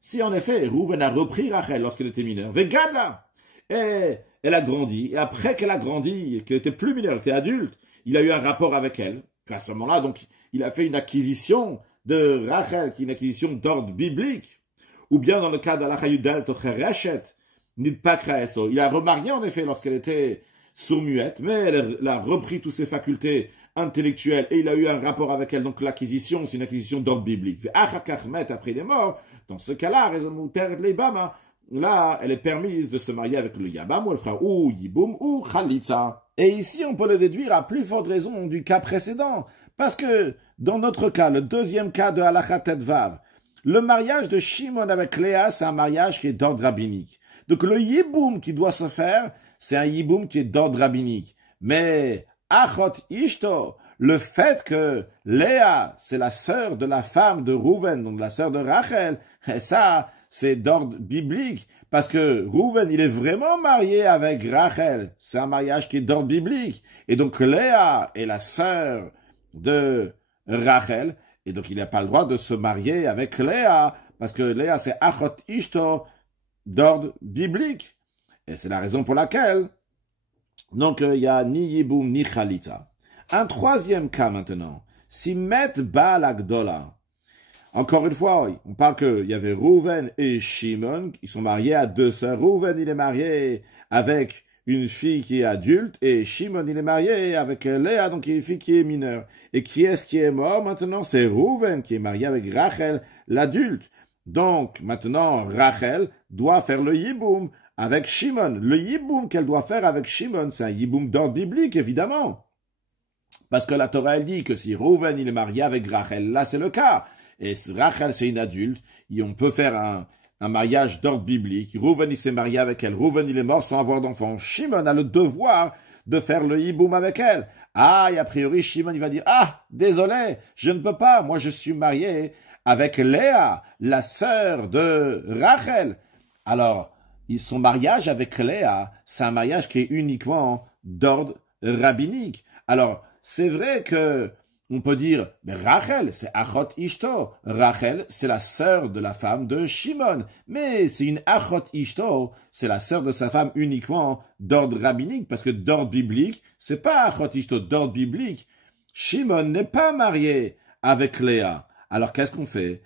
Si en effet, Rouven a repris Rachel lorsqu'elle était mineure, Vegadla, et elle a grandi, et après qu'elle a grandi, qu'elle était plus mineure, elle était adulte, il a eu un rapport avec elle. À ce moment-là, donc, il a fait une acquisition de Rachel, qui est une acquisition d'ordre biblique. Ou bien dans le cas de l'Achayut Dalet, il a remarié en effet lorsqu'elle était sourd-muette, mais elle a repris toutes ses facultés intellectuelles et il a eu un rapport avec elle. Donc l'acquisition, c'est une acquisition d'ordre biblique. Après il est mort, dans ce cas-là, là, elle est permise de se marier avec le Yabam, ou elle fera ou Yiboum ou Khalitza. Et ici, on peut le déduire à plus forte raison du cas précédent, parce que dans notre cas, le deuxième cas de Halakha Tet Vav, le mariage de Shimon avec Léa, c'est un mariage qui est d'ordre rabbinique. Donc le Yiboum qui doit se faire, c'est un yiboum qui est d'ordre rabbinique. Mais, Achot Ishto, le fait que Léa, c'est la sœur de la femme de Rouven, donc la sœur de Rachel, ça, c'est d'ordre biblique. Parce que Rouven, il est vraiment marié avec Rachel. C'est un mariage qui est d'ordre biblique. Et donc Léa est la sœur de Rachel. Et donc il n'a pas le droit de se marier avec Léa. Parce que Léa, c'est Achot Ishto, d'ordre biblique. Et c'est la raison pour laquelle, donc, il n'y a ni Yiboum ni Khalitza. Un troisième cas maintenant. Si Met Baal Agdola. Encore une fois, on parle qu'il y avait Rouven et Shimon, qui sont mariés à deux sœurs. Rouven, il est marié avec une fille qui est adulte, et Shimon, il est marié avec Léa, donc une fille qui est mineure. Et qui est-ce qui est mort maintenant? C'est Rouven, qui est marié avec Rachel, l'adulte. Donc, maintenant, Rachel doit faire le Yiboum avec Shimon. Le Yiboum qu'elle doit faire avec Shimon, c'est un Yiboum d'ordre biblique, évidemment. Parce que la Torah, elle dit que si Rouven, il est marié avec Rachel, là, c'est le cas. Et Rachel, c'est une adulte, et on peut faire un mariage d'ordre biblique. Rouven, il s'est marié avec elle. Rouven, il est mort sans avoir d'enfant. Shimon a le devoir de faire le Yiboum avec elle. Ah, et a priori, Shimon, il va dire, ah, désolé, je ne peux pas. Moi, je suis marié avec Léa, la sœur de Rachel. Alors, son mariage avec Léa, c'est un mariage qui est uniquement d'ordre rabbinique. Alors, c'est vrai que on peut dire, mais Rachel, c'est Achot Ishto. Rachel, c'est la sœur de la femme de Shimon. Mais c'est une Achot Ishto, c'est la sœur de sa femme uniquement d'ordre rabbinique, parce que d'ordre biblique, c'est pas Achot Ishto, d'ordre biblique. Shimon n'est pas marié avec Léa. Alors qu'est-ce qu'on fait?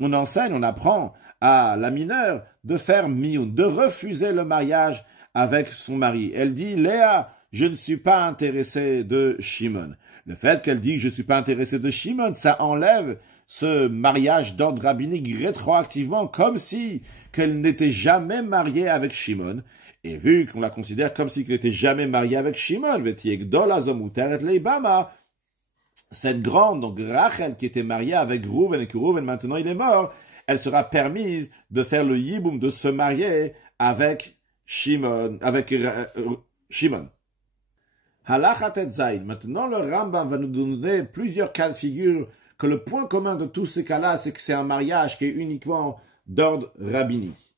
On enseigne, on apprend à la mineure de faire mioun, de refuser le mariage avec son mari. Elle dit, Léa, je ne suis pas intéressée de Shimon. Le fait qu'elle dit, je ne suis pas intéressée de Shimon, ça enlève ce mariage d'ordre rabbinique rétroactivement, comme si qu'elle n'était jamais mariée avec Shimon. Et vu qu'on la considère comme si qu'elle n'était jamais mariée avec Shimon, cette grande, donc Rachel, qui était mariée avec Rouven, et que Rouven maintenant il est mort, elle sera permise de faire le yiboum, de se marier avec Shimon, Shimon. Halachat et Zayn. Maintenant, le Rambam va nous donner plusieurs cas de figure que le point commun de tous ces cas-là, c'est que c'est un mariage qui est uniquement d'ordre rabbinique.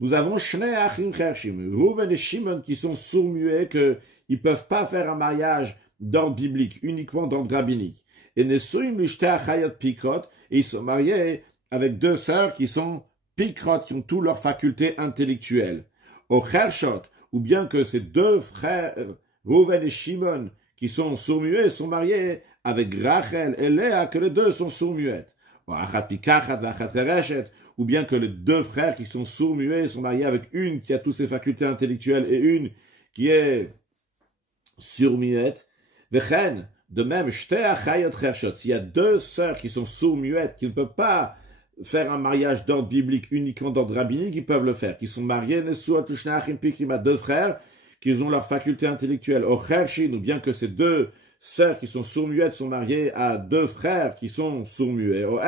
Nous avons Shnei Achim Chershim, Rouven et Shimon qui sont sourds-muets, qu'ils ne peuvent pas faire un mariage d'ordre biblique, uniquement d'ordre rabbinique. Et Nesuim Lishte Achayot Pikot, et ils sont mariés avec deux sœurs qui sont Pikrot, qui ont toutes leurs facultés intellectuelles. Au Chershot, ou bien que ces deux frères, Rouven et Shimon, qui sont sourds-muets, sont mariés avec Rachel et Léa, que les deux sont sourds-muettes. Ou bien que les deux frères qui sont sourds-muets sont mariés avec une qui a toutes ses facultés intellectuelles et une qui est sourd-muette. De même, s'il y a deux sœurs qui sont sourds-muettes, qui ne peuvent pas faire un mariage d'ordre biblique uniquement d'ordre rabbinique, ils peuvent le faire, qui sont mariés, deux frères, qui ont leur faculté intellectuelle, ou bien que ces deux sœurs qui sont sourds-muettes sont mariées à deux frères qui sont sourds-muets, ou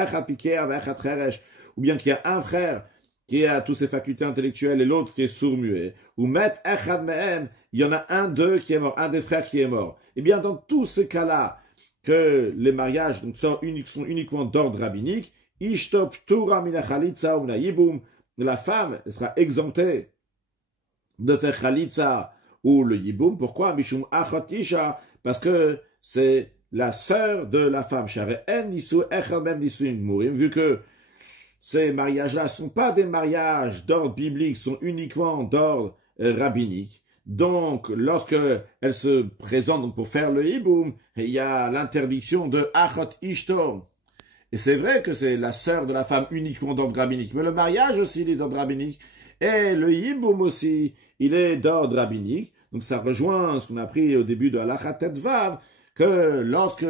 bien qu'il y a un frère qui a toutes ses facultés intellectuelles et l'autre qui est sourd-muet, ou il y en a un d'eux qui est mort, un des frères qui est mort. Eh bien, dans tous ces cas-là, que les mariages donc, sont uniquement d'ordre rabbinique, la femme sera exemptée de faire chalitza ou le yiboum. Pourquoi? Parce que c'est la sœur de la femme. Vu que ces mariages-là ne sont pas des mariages d'ordre biblique, sont uniquement d'ordre rabbinique. Donc, lorsque elle se présente donc, pour faire le hiboum, il y a l'interdiction de achot ishto. Et c'est vrai que c'est la sœur de la femme uniquement d'ordre rabbinique, mais le mariage aussi, il est d'ordre rabbinique. Et le hiboum aussi, il est d'ordre rabbinique. Donc, ça rejoint ce qu'on a appris au début de Halachat Vav, que lorsque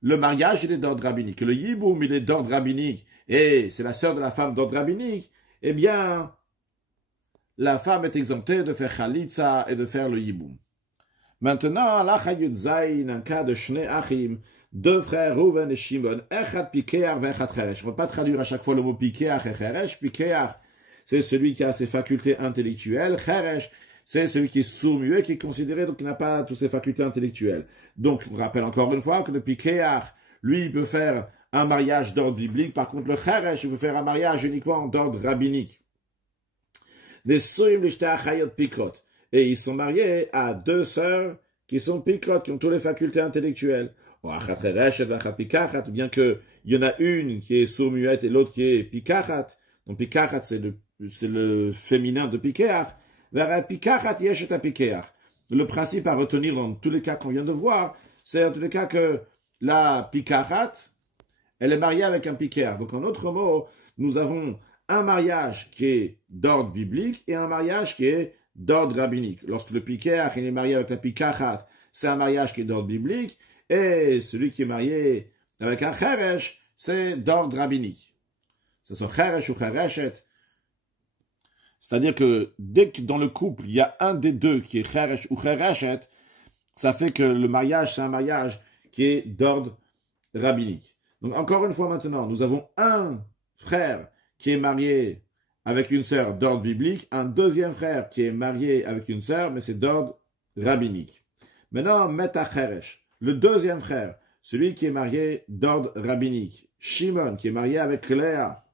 le mariage, il est d'ordre rabbinique, que le yiboum, il est d'ordre rabbinique, et c'est la sœur de la femme d'ordre rabbinique, eh bien, la femme est exemptée de faire chalitza et de faire le yiboum. Maintenant, Halakha Yud Zayin, un cas de Shnei Achim, deux frères, Rouven et Shimon, Echad Pikeach ve'Echad Cheresh. On ne va pas traduire à chaque fois le mot Pikeach et Cheresh. Pikeach, c'est celui qui a ses facultés intellectuelles. Cheresh, c'est celui qui est sourd-muet, qui est considéré, donc qui n'a pas toutes ses facultés intellectuelles. Donc, on rappelle encore une fois que le Pikeach, lui, il peut faire un mariage d'ordre biblique. Par contre, le Cheresh, il peut faire un mariage uniquement d'ordre rabbinique. Et ils sont mariés à deux sœurs qui sont Pikrot, qui ont toutes les facultés intellectuelles. Ou bien qu'il y en a une qui est sourd-muette et l'autre qui est Pikachat. Donc Pikachat, c'est le féminin de Pikeach. Le principe à retenir dans tous les cas qu'on vient de voir, c'est en tous les cas que la Pikachat, elle est mariée avec un Pikeach. Donc en autre mot, nous avons un mariage qui est d'ordre biblique et un mariage qui est d'ordre rabbinique. Lorsque le Pikeach est marié avec un Pikachat, c'est un mariage qui est d'ordre biblique, et celui qui est marié avec un Cheresh, c'est d'ordre rabbinique. Ce sont Cheresh ou Chereshet. C'est-à-dire que dès que dans le couple, il y a un des deux qui est Cheresh ou Chereshet, ça fait que le mariage, c'est un mariage qui est d'ordre rabbinique. Donc encore une fois maintenant, nous avons un frère qui est marié avec une sœur d'ordre biblique, un deuxième frère qui est marié avec une sœur, mais c'est d'ordre rabbinique. Maintenant, Meta Cheresh, le deuxième frère, celui qui est marié d'ordre rabbinique, Shimon, qui est marié avec Léa,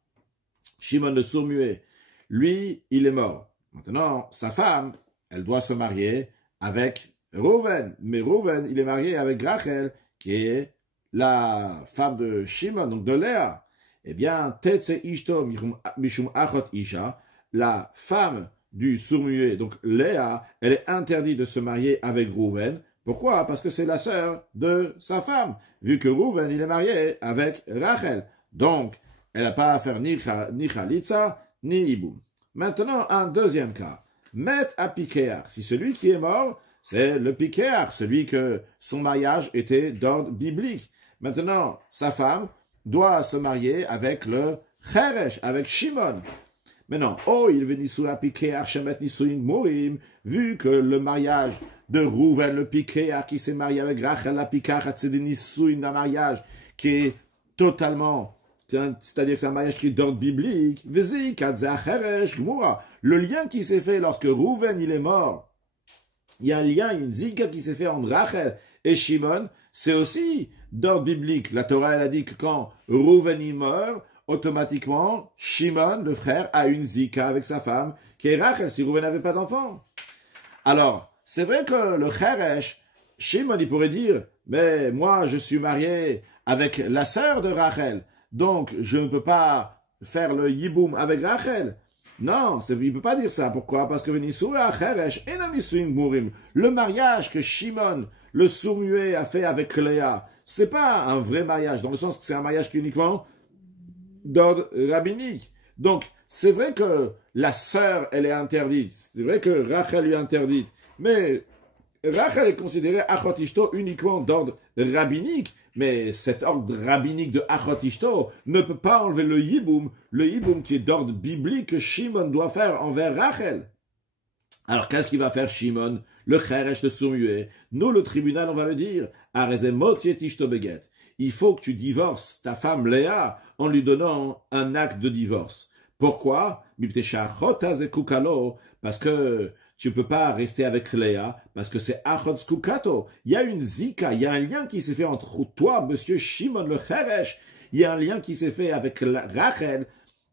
Shimon le sourd-muet, lui, il est mort. Maintenant, sa femme, elle doit se marier avec Rouven. Mais Rouven, il est marié avec Rachel, qui est la femme de Shimon, donc de Léa. Eh bien, Tetse Ishto Mishum Achot Isha, la femme du sourd-muet, donc Léa, elle est interdite de se marier avec Rouven. Pourquoi? Parce que c'est la sœur de sa femme, vu que Rouven, il est marié avec Rachel. Donc, elle n'a pas à faire ni Khalitsa, ni Iboum. Maintenant, un deuxième cas. Met à Pikéar. Si celui qui est mort, c'est le Pikéar, celui que son mariage était d'ordre biblique. Maintenant, sa femme doit se marier avec le Cheresh, avec Shimon. Maintenant, il venait sous la Pikéar, Shemet Nisuin Mourim, vu que le mariage de Rouven, le Pikéar, qui s'est marié avec Rachel, la Pikéar, c'est des Nisuin d'un mariage qui est totalement, c'est-à-dire c'est un mariage qui est d'ordre biblique. Le lien qui s'est fait lorsque Rouven il est mort, il y a un lien, une zika qui s'est fait entre Rachel et Shimon, c'est aussi d'ordre biblique. La Torah elle a dit que quand Rouven il meurt, automatiquement Shimon, le frère, a une zika avec sa femme, qui est Rachel, si Rouven n'avait pas d'enfant. Alors, c'est vrai que le Cheresh, Shimon il pourrait dire, mais moi je suis marié avec la sœur de Rachel, donc je ne peux pas faire le yiboum avec Rachel. Non, il ne peut pas dire ça. Pourquoi? Parce que le mariage que Shimon, le sourd-muet, a fait avec Léa, c'est pas un vrai mariage, dans le sens que c'est un mariage qui est uniquement d'ordre rabbinique. Donc, c'est vrai que la sœur, elle est interdite. C'est vrai que Rachel lui est interdite. Mais Rachel est considérée Achot Ishto uniquement d'ordre rabbinique. Mais cet ordre rabbinique de Achot Ishto ne peut pas enlever le yiboum qui est d'ordre biblique que Shimon doit faire envers Rachel. Alors qu'est-ce qu'il va faire Shimon, le Cheresh, le sourd-muet? Nous, le tribunal, on va le dire, il faut que tu divorces ta femme Léa en lui donnant un acte de divorce. Pourquoi? Parce que tu ne peux pas rester avec Léa, parce que c'est Achot Skukato. Il y a une zika, il y a un lien qui s'est fait entre toi, monsieur Shimon le Cheresh. Il y a un lien qui s'est fait avec Rachel,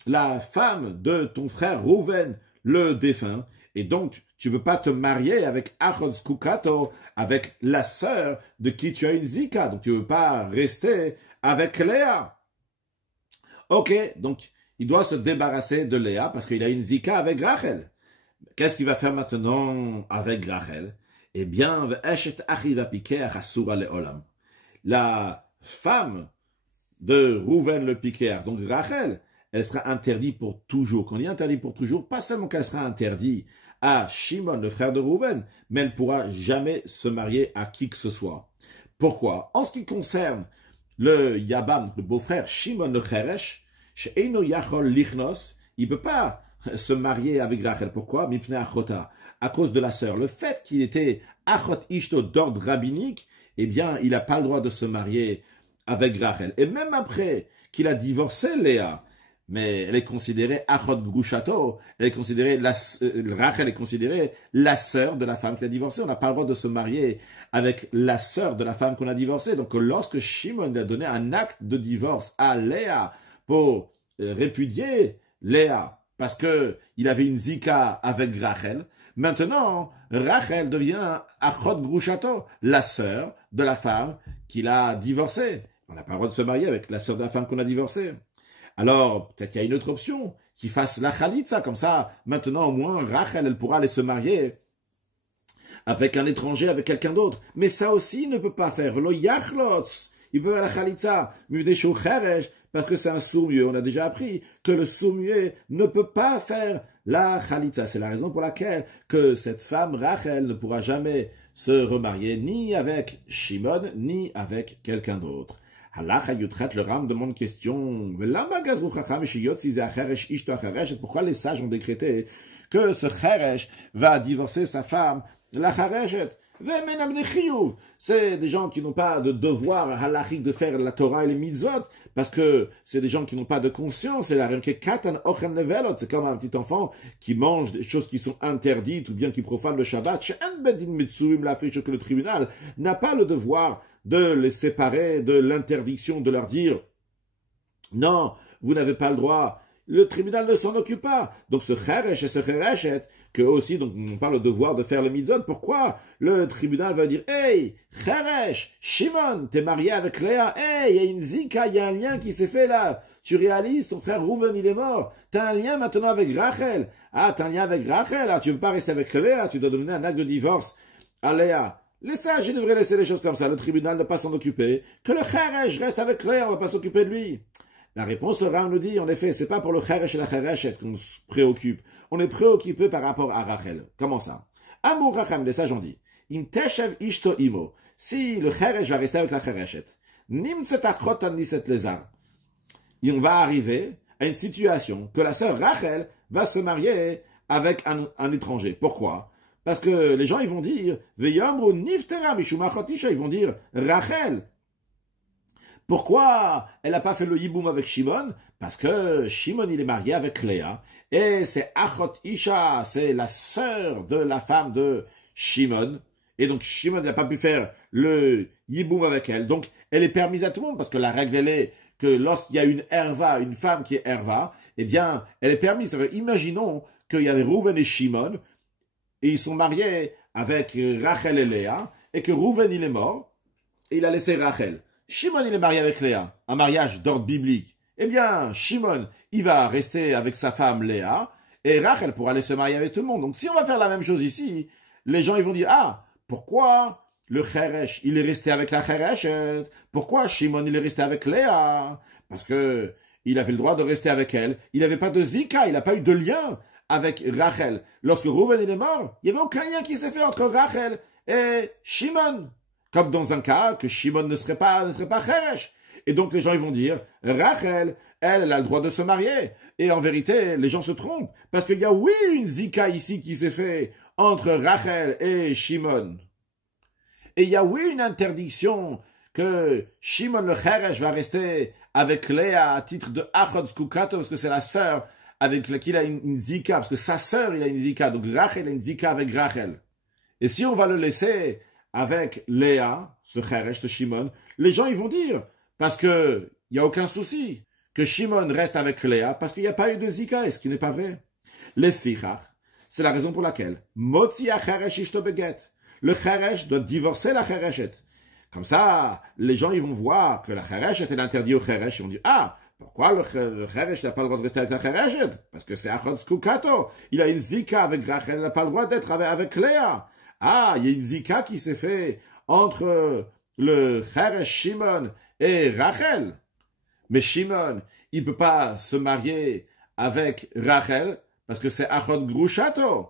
la femme de ton frère Rouven, le défunt. Et donc, tu ne peux pas te marier avec Achot Skukato, avec la sœur de qui tu as une zika. Donc, tu ne peux pas rester avec Léa. Ok, donc, il doit se débarrasser de Léa parce qu'il a une zika avec Rachel. Qu'est-ce qu'il va faire maintenant avec Rachel? Eh bien, la femme de Rouven le Pikéar, donc Rachel, elle sera interdite pour toujours. Quand on dit interdite pour toujours, pas seulement qu'elle sera interdite à Shimon, le frère de Rouven, mais elle ne pourra jamais se marier à qui que ce soit. Pourquoi? En ce qui concerne le Yabam, le beau-frère Shimon le Cheresh, She'eino Yachol Lichnos, il ne peut pas se marier avec Rachel. Pourquoi? Mipnei Achota, à cause de la sœur. Le fait qu'il était Achot Ishto d'ordre rabbinique, eh bien, il n'a pas le droit de se marier avec Rachel. Et même après qu'il a divorcé Léa, mais elle est considérée Achot Grushato, elle est considérée Rachel est considérée la sœur de la femme qu'il a divorcée. On n'a pas le droit de se marier avec la sœur de la femme qu'on a divorcée. Donc, lorsque Shimon lui a donné un acte de divorce à Léa pour répudier Léa, parce que il avait une zika avec Rachel. Maintenant, Rachel devient Achot Grushato, la sœur de la femme qu'il a divorcée. On n'a pas le droit de se marier avec la sœur de la femme qu'on a divorcée. Alors, peut-être qu'il y a une autre option, qui fasse la Khalitsa, comme ça, maintenant au moins, Rachel, elle pourra aller se marier avec un étranger, avec quelqu'un d'autre. Mais ça aussi, il ne peut pas faire. Lo yachlotz. Il peut faire la Khalitsa, Mudeshu Cheresh, parce que c'est un sourd-muet. On a déjà appris que le sourd-muet ne peut pas faire la Khalitsa. C'est la raison pour laquelle que cette femme, Rachel, ne pourra jamais se remarier ni avec Shimon, ni avec quelqu'un d'autre. Halacha Yutchet, le Ram demande question, pourquoi les sages ont décrété que ce Cheresh va divorcer sa femme, la Chereshet? C'est des gens qui n'ont pas de devoir halachique de faire la Torah et les mitzvot, parce que c'est des gens qui n'ont pas de conscience. C'est comme un petit enfant qui mange des choses qui sont interdites ou bien qui profane le Shabbat. Que le tribunal n'a pas le devoir de les séparer de l'interdiction, de leur dire non, vous n'avez pas le droit. le tribunal ne s'en occupe pas. Donc ce cheresh et ce chereshet, que aussi, donc on parle au devoir de faire le mitzvot, pourquoi le tribunal va dire, hey, cheresh, Shimon, t'es marié avec Léa, hey, il y a une zika, il y a un lien qui s'est fait là. Tu réalises, ton frère Rouven, il est mort. T'as un lien maintenant avec Rachel. Ah, t'as un lien avec Rachel, ah, tu ne peux pas rester avec Léa, tu dois donner un acte de divorce à Léa. Les sages, ils devraient laisser les choses comme ça, le tribunal ne pas s'en occuper. Que le cheresh reste avec Léa, on ne va pas s'occuper de lui. La réponse, le Ram nous dit, en effet, c'est pas pour le cheresh et la chereshet qu'on se préoccupe. On est préoccupé par rapport à Rachel. Comment ça? Amour Racham, les sages ont dit, in teshev ishto imo. Si le cheresh va rester avec la chereshet, nimset achot niset lezar. Et on va arriver à une situation que la sœur Rachel va se marier avec un étranger. Pourquoi? Parce que les gens, ils vont dire, Veyamru niftera mishuma chotisha, ils vont dire, Rachel. Pourquoi elle n'a pas fait le yiboum avec Shimon? Parce que Shimon, il est marié avec Léa. Et c'est Achot Isha, c'est la sœur de la femme de Shimon. Et donc Shimon n'a pas pu faire le yiboum avec elle. Donc elle est permise à tout le monde, parce que la règle, elle est que lorsqu'il y a une erva, une femme qui est erva, eh bien, elle est permise. Imaginons qu'il y avait Rouven et Shimon, et ils sont mariés avec Rachel et Léa, et que Rouven, il est mort, et il a laissé Rachel. Shimon, il est marié avec Léa, un mariage d'ordre biblique. Eh bien, Shimon, il va rester avec sa femme Léa, et Rachel pourra aller se marier avec tout le monde. Donc, si on va faire la même chose ici, les gens, ils vont dire, ah, pourquoi le cheresh, il est resté avec la chereshet? Pourquoi Shimon, il est resté avec Léa? Parce que il avait le droit de rester avec elle. Il n'avait pas de zika, il n'a pas eu de lien avec Rachel. Lorsque Rouven il est mort, il n'y avait aucun lien qui s'est fait entre Rachel et Shimon. Comme dans un cas que Shimon ne serait pas cheresh. Et donc les gens ils vont dire, Rachel, elle a le droit de se marier. Et en vérité, les gens se trompent. Parce qu'il y a oui une zika ici qui s'est fait entre Rachel et Shimon. Et il y a oui une interdiction que Shimon le cheresh va rester avec Léa à titre de achod skukato, parce que c'est la sœur avec laquelle il a une zika, parce que sa sœur il a une zika, donc Rachel a une zika avec Rachel. Et si on va le laisser avec Léa, ce cheresh de Shimon, les gens ils vont dire, parce que il n'y a aucun souci, que Shimon reste avec Léa, parce qu'il n'y a pas eu de zika, et ce qui n'est pas vrai. Les fichach, c'est la raison pour laquelle Motzi cheresh ishto beget. Le cheresh doit divorcer la chereshet. Comme ça, les gens ils vont voir que la chereshet est interdite au cheresh. Ils vont dire, ah, pourquoi le cheresh n'a pas le droit de rester avec la chereshet? Parce que c'est achod skukato. Il a une zika avec Rachel, il n'a pas le droit d'être avec Léa. Ah, il y a une zika qui s'est fait entre le cheresh Shimon et Rachel. Mais Shimon, il ne peut pas se marier avec Rachel parce que c'est achod grushato.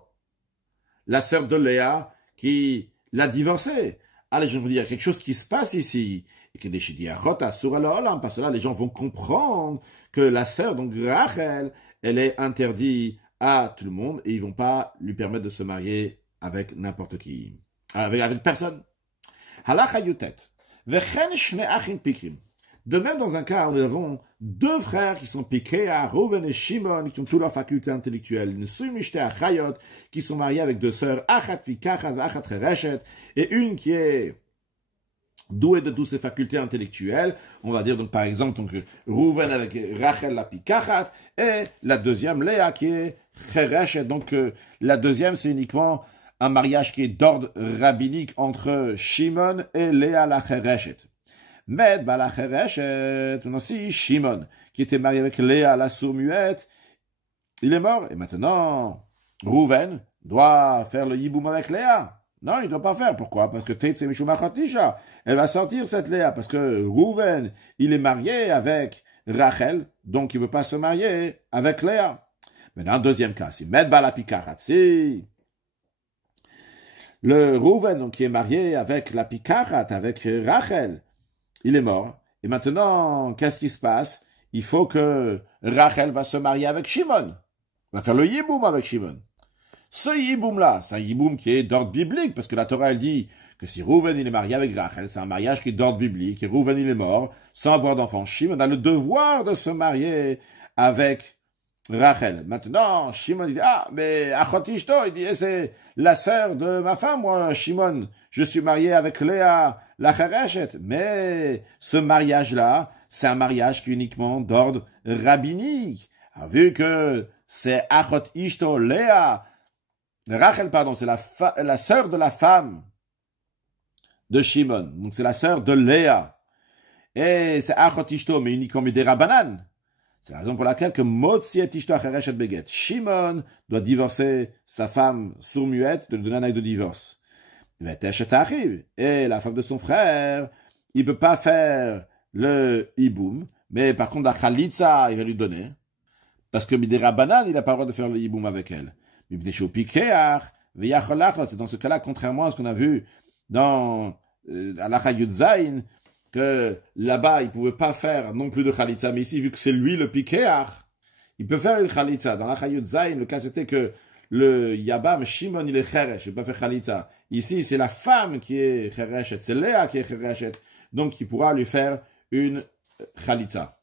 La sœur de Léa qui l'a divorcé. Allez, je vais vous dire, il y a quelque chose qui se passe ici. Et que des chidiachota sur l'olam, parce que là, les gens vont comprendre que la sœur, donc Rachel, elle est interdite à tout le monde et ils vont pas lui permettre de se marier avec n'importe qui. Avec personne. Halacha yutet. Vechen shne achim pikim. De même, dans un cas, nous avons deux frères qui sont piqués à Rouven et Shimon, qui ont toutes leurs facultés intellectuelles. Une sumishte à Chayot, qui sont mariés avec deux sœurs, Achat Pikachat, Achat Chereshet, et une qui est douée de toutes ses facultés intellectuelles. On va dire, donc, par exemple, donc, Rouven avec Rachel la Pikachat, et la deuxième, Léa, qui est Chereshet. Donc, la deuxième, c'est uniquement un mariage qui est d'ordre rabbinique entre Shimon et Léa la Chereshet. Med bala chereshet, aussi Shimon, qui était marié avec Léa, la sourd-muette, il est mort. Et maintenant, Rouven doit faire le yiboum avec Léa. Non, il ne doit pas faire. Pourquoi? Parce que Teitse Mishuma Chotisha, elle va sortir cette Léa. Parce que Rouven, il est marié avec Rachel, donc il ne veut pas se marier avec Léa. Maintenant, deuxième cas, si Med bala Pikachat, si le Rouven, donc, qui est marié avec la Pikachat, avec Rachel, il est mort. Et maintenant, qu'est-ce qui se passe? Il faut que Rachel va se marier avec Shimon. Va faire le yiboum avec Shimon. Ce yiboum-là, c'est un yiboum qui est d'ordre biblique, parce que la Torah, elle dit que si Rouven, il est marié avec Rachel, c'est un mariage qui est d'ordre biblique, et Rouven, il est mort, sans avoir d'enfant. Shimon a le devoir de se marier avec Rachel. Maintenant, Shimon, il dit, ah, mais Achotishto, il dit, c'est la sœur de ma femme, moi, Shimon. Je suis marié avec Léa, la Chereshet. Mais ce mariage-là, c'est un mariage qui est uniquement d'ordre rabbinique. Alors, vu que c'est Achot Ishto Léa, Rachel, pardon, c'est la sœur de la femme de Shimon. Donc c'est la sœur de Léa. Et c'est Achot Ishto, mais uniquement Midera Banan. C'est la raison pour laquelle que Motzi et Ishto Achereshet Beget. Shimon doit divorcer sa femme sourd-muette, de lui donner un acte de divorce. Et la femme de son frère, il peut pas faire le hiboum, mais par contre la Khalitsa, il va lui donner. Parce que Midera Banan, il n'a pas le droit de faire le hiboum avec elle. C'est dans ce cas-là, contrairement à ce qu'on a vu dans Alacha Yud Zayin, que là-bas, il ne pouvait pas faire non plus de Khalitsa, mais ici, vu que c'est lui le Pikeach, il peut faire le Khalitsa. Dans Alacha Yud Zayin, le cas c'était que le Yabam, Shimon, il est Cheresh, il ne peut pas faire Khalitsa. Ici, c'est la femme qui est Chereshet, c'est Léa qui est Chereshet, donc il pourra lui faire une Khalitsa.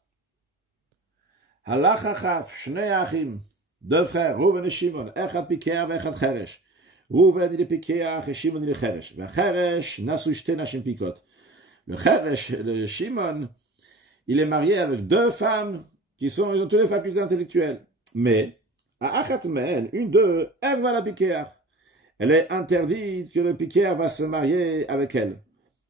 Halacha Chaf, Shnei Achim, deux frères, Reuven et Shimon, Echad Pikeach et Echad Cheresh. Reuven il est Pikeach et Shimon il est Cheresh. Ve Cheresh, Nasu Shte Nashim Pikot. Le Cheresh, le Shimon, il est marié avec deux femmes ils ont toutes les facultés intellectuelles. Mais, à Achat Men, une d'eux, elle va la Pikeach. Elle est interdite que le Pikeach va se marier avec elle.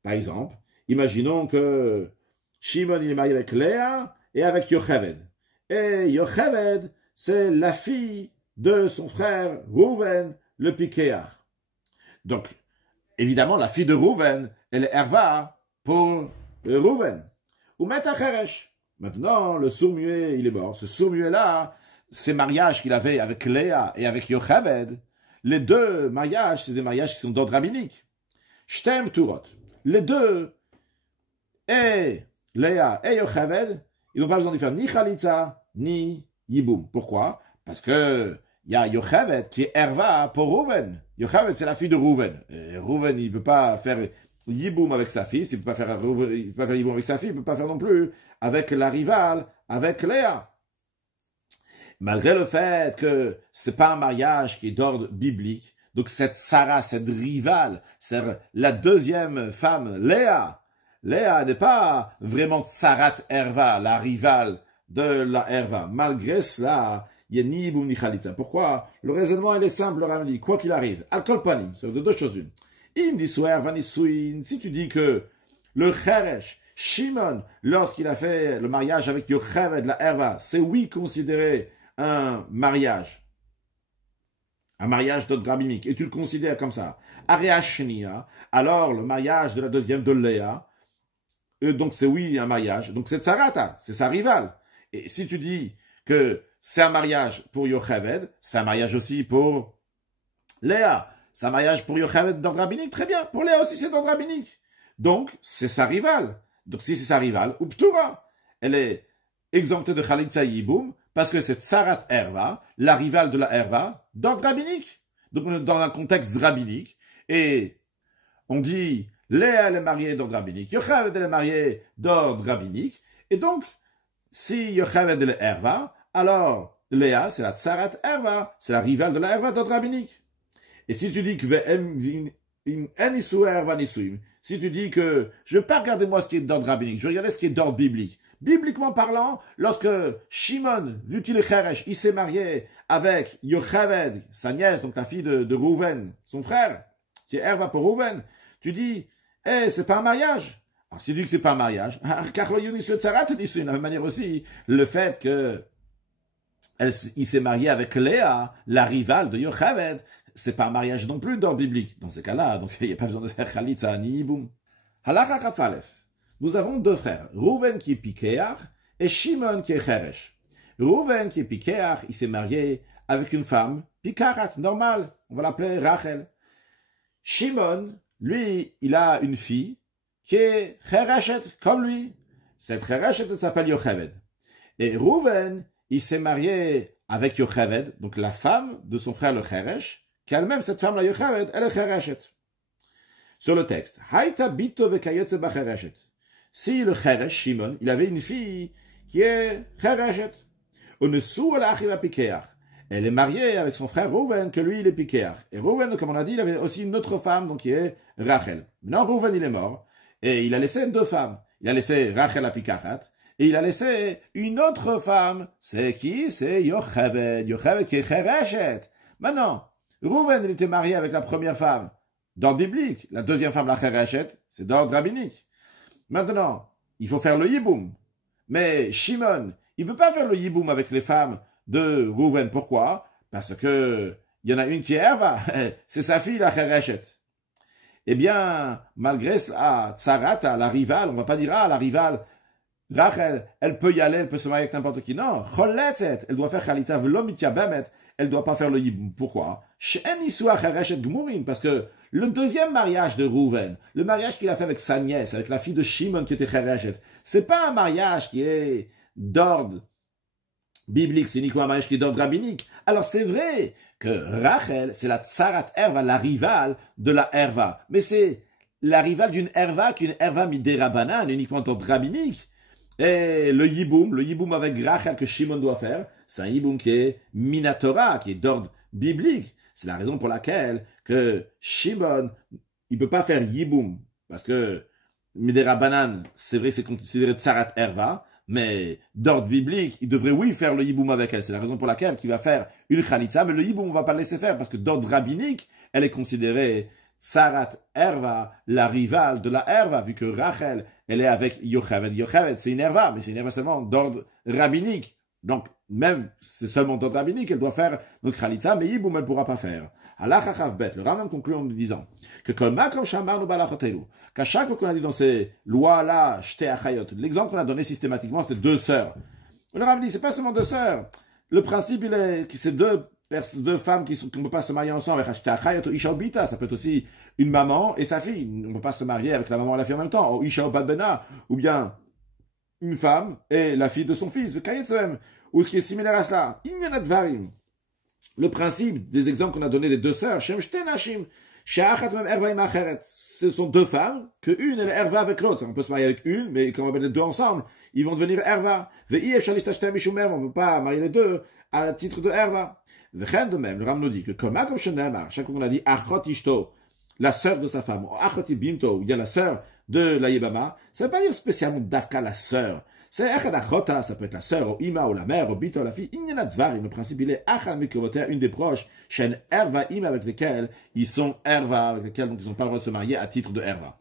Par exemple, imaginons que Shimon il est marié avec Léa et avec Yocheved. Et Yocheved, c'est la fille de son frère Reuven, le Pikeach. Donc, évidemment, la fille de Reuven, elle est Erva pour Reuven. Ou Meta Cheresh. Maintenant, le sourd-muet, il est mort. Ce sourd-muet-là, ces mariages qu'il avait avec Léa et avec Yocheved, les deux mariages, c'est des mariages qui sont d'ordre rabbinique. Shtem Turot. Les deux, et Léa et Yocheved, ils n'ont pas besoin de faire ni Khalitsa, ni Yiboum. Pourquoi? Parce que il y a Yocheved qui est Erva pour Reuven. Yocheved, c'est la fille de Reuven. Reuven, il ne peut pas faire Yiboum avec sa fille. S'il ne peut pas faire Yiboum avec sa fille, il ne peut pas faire non plus avec la rivale, avec Léa. Malgré le fait que ce n'est pas un mariage qui est d'ordre biblique, donc cette Sarah, cette rivale, c'est la deuxième femme, Léa. Léa n'est pas vraiment Tsarat Erva, la rivale de la Erva. Malgré cela, il n'y a ni Yiboum ni Khalitsa. Pourquoi? Le raisonnement il est simple, le Rambam dit, quoi qu'il arrive, Al-Kol Panim, ça veut dire deux choses une. Si tu dis que le Cheresh, Shimon, lorsqu'il a fait le mariage avec Yocheved, la Erva, c'est oui considéré un mariage d'ordre rabbinique, et tu le considères comme ça. Areashnia, alors le mariage de la deuxième de Léa, donc c'est oui un mariage, donc c'est Tsarata, c'est sa rivale. Et si tu dis que c'est un mariage pour Yocheved, c'est un mariage aussi pour Léa, c'est un mariage pour Yocheved d'ordre rabbinique, très bien, pour Léa aussi c'est d'ordre rabbinique. Donc c'est sa rivale. Donc si c'est sa rivale, Uptura, elle est exemptée de Khalitsa Yiboum, parce que c'est Tsarat Erva, la rivale de la Erva, d'ordre rabbinique. Donc on est dans un contexte rabbinique, et on dit, Léa elle est mariée d'ordre rabbinique, Yocheved elle est mariée d'ordre rabbinique, et donc, si Yocheved elle est Erva, alors Léa c'est la Tsarat Erva, c'est la rivale de la Erva d'ordre rabbinique. Et si tu dis que si tu dis que je ne vais pas regarder moi ce qui est d'ordre rabbinique, je vais regarder ce qui est d'ordre biblique. Bibliquement parlant, lorsque Shimon, vu qu'il est Cheresh, il s'est marié avec Yocheved, sa nièce, donc la fille de Reuven, son frère, qui est Erva pour Reuven, tu dis, c'est pas un mariage. Alors si tu dis que c'est pas un mariage, car de la même manière aussi, le fait que il s'est marié avec Léa, la rivale de Yocheved, c'est pas un mariage non plus d'ordre biblique. Dans ces cas-là, donc il n'y a pas besoin de faire Khalitsa ni Yiboum. Halacha Chafalef. Nous avons deux frères, Reuven qui est Pikeach et Shimon qui est Cheresh. Reuven qui est Pikeach, il s'est marié avec une femme, Pikachat, normale, on va l'appeler Rachel. Shimon, lui, il a une fille qui est Chereshet, comme lui. Cette Chereshet, elle s'appelle Yocheved. Et Reuven, il s'est marié avec Yocheved, donc la femme de son frère le Cheresh, qu'elle-même, cette femme-là, Yocheved, elle est Chereshet. Sur le texte, Haïta bito vekayetze bachereshet. Si le Cheresh, Shimon, il avait une fille qui est Chereshet, onesu ala achiva Pikeach. Elle est mariée avec son frère Reuven, que lui, il est Pikeach. Et Reuven, comme on a dit, il avait aussi une autre femme, donc qui est Rachel. Maintenant, Reuven, il est mort, et il a laissé deux femmes. Il a laissé Rachel à Pikachat, et il a laissé une autre femme. C'est qui? C'est Yocheved. Yocheved qui est Chereshet. Maintenant, Rouven, il était marié avec la première femme d'ordre biblique. La deuxième femme, la Chereshet, c'est d'ordre rabbinique. Maintenant, il faut faire le Yiboum. Mais Shimon, il ne peut pas faire le Yiboum avec les femmes de Rouven. Pourquoi? Parce que il y en a une qui est Herva. C'est sa fille, la Chereshet. Eh bien, malgré cela, Tsarata, la rivale, on ne va pas dire, la rivale, Rachel, elle peut y aller, elle peut se marier avec n'importe qui. Non, Choletzet, elle doit faire Chalitza, V'lomitia Bemet, elle ne doit pas faire le Yiboum. Pourquoi? Parce que le deuxième mariage de Rouven, le mariage qu'il a fait avec sa nièce, avec la fille de Shimon qui était Chereshet, c'est pas un mariage qui est d'ordre biblique, c'est uniquement un mariage qui est d'ordre rabbinique. Alors c'est vrai que Rachel, c'est la Tsarat Herva, la rivale de la Herva. Mais c'est la rivale d'une Herva qu'une Herva midérabanan, uniquement d'ordre rabbinique. Et le Yiboum avec Rachel que Shimon doit faire, c'est un Yiboum qui est Minatora, qui est d'ordre biblique. C'est la raison pour laquelle que Shimon, il peut pas faire Yiboum, parce que midérabanan, c'est vrai, c'est considéré Tsarat Herva, mais d'ordre biblique, il devrait oui faire le Yiboum avec elle. C'est la raison pour laquelle il va faire une Khalitza, mais le Yiboum, on va pas le laisser faire, parce que d'ordre rabbinique, elle est considérée Tsarat Herva, la rivale de la Herva, vu que Rachel, elle est avec Yocheved. Yocheved, c'est une Herva, mais c'est une Herva seulement d'ordre rabbinique. Donc, même, c'est seulement d'ordre rabbinique, elle doit faire notre Khalitza, mais Yiboum, elle ne pourra pas faire. Allah Chachav Bet, le Rambam conclut en nous disant que qu'à chaque fois qu'on a dit dans ces lois-là, Shte Achayot, l'exemple qu'on a donné systématiquement, c'était deux sœurs. Le Rambam dit, c'est pas seulement deux sœurs. Le principe, il est que c'est deux femmes qui ne peuvent pas se marier ensemble. Shte Achayot, Isha Obita, ça peut être aussi une maman et sa fille. On ne peut pas se marier avec la maman et la fille en même temps. Ou Isha Obadbena, ou bien une femme et la fille de son fils, ou ce qui est similaire à cela. Inyanadvarim. Le principe des exemples qu'on a donnés des deux sœurs, ce sont deux femmes, que une elle est Herva avec l'autre. On peut se marier avec une, mais quand on va mettre les deux ensemble, ils vont devenir Herva. On ne peut pas marier les deux à titre de Herva. De même, le Ram nous dit que comme chaque fois qu'on a dit Achot Ishto, la sœur de sa femme, ou Achot Bimto, il y a la sœur de la Yébama, ça ne veut pas dire spécialement Dafka la sœur. C'est Echad Achota, ça peut être la sœur, ou Ima, ou la mère, ou Bito, la fille. Inyanadvarim, le principe, il est Achal Mikrovoter, une des proches, Shen Herva Ima, avec lesquels ils sont Herva, avec lesquels donc ils n'ont pas le droit de se marier à titre de Herva.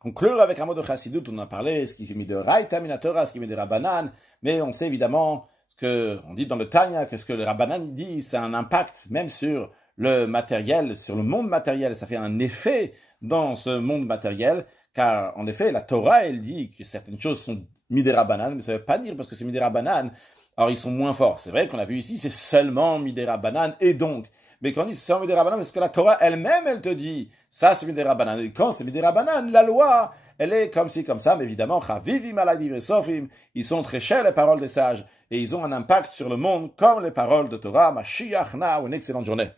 Conclure avec un mot de Chassidut, on a parlé, ce qui est mis de Raïta Minatora, ce qui est mis de Rabbanan, mais on sait évidemment on dit dans le Tanya que ce que le Rabbanan dit, c'est un impact même sur le matériel, sur le monde matériel, ça fait un effet dans ce monde matériel, car en effet, la Torah, elle dit que certaines choses sont midérabanan, mais ça ne veut pas dire parce que c'est midérabanan, alors ils sont moins forts. C'est vrai qu'on a vu ici, c'est seulement midérabanan, et donc, mais quand on dit c'est seulement midérabanan, parce que la Torah elle-même, elle te dit, ça c'est midérabanan, et quand c'est midérabanan, la loi, elle est comme ci, comme ça, mais évidemment, chavivim alayim et sofim, ils sont très chers les paroles des sages, et ils ont un impact sur le monde comme les paroles de Torah. Mashiach na, une excellente journée.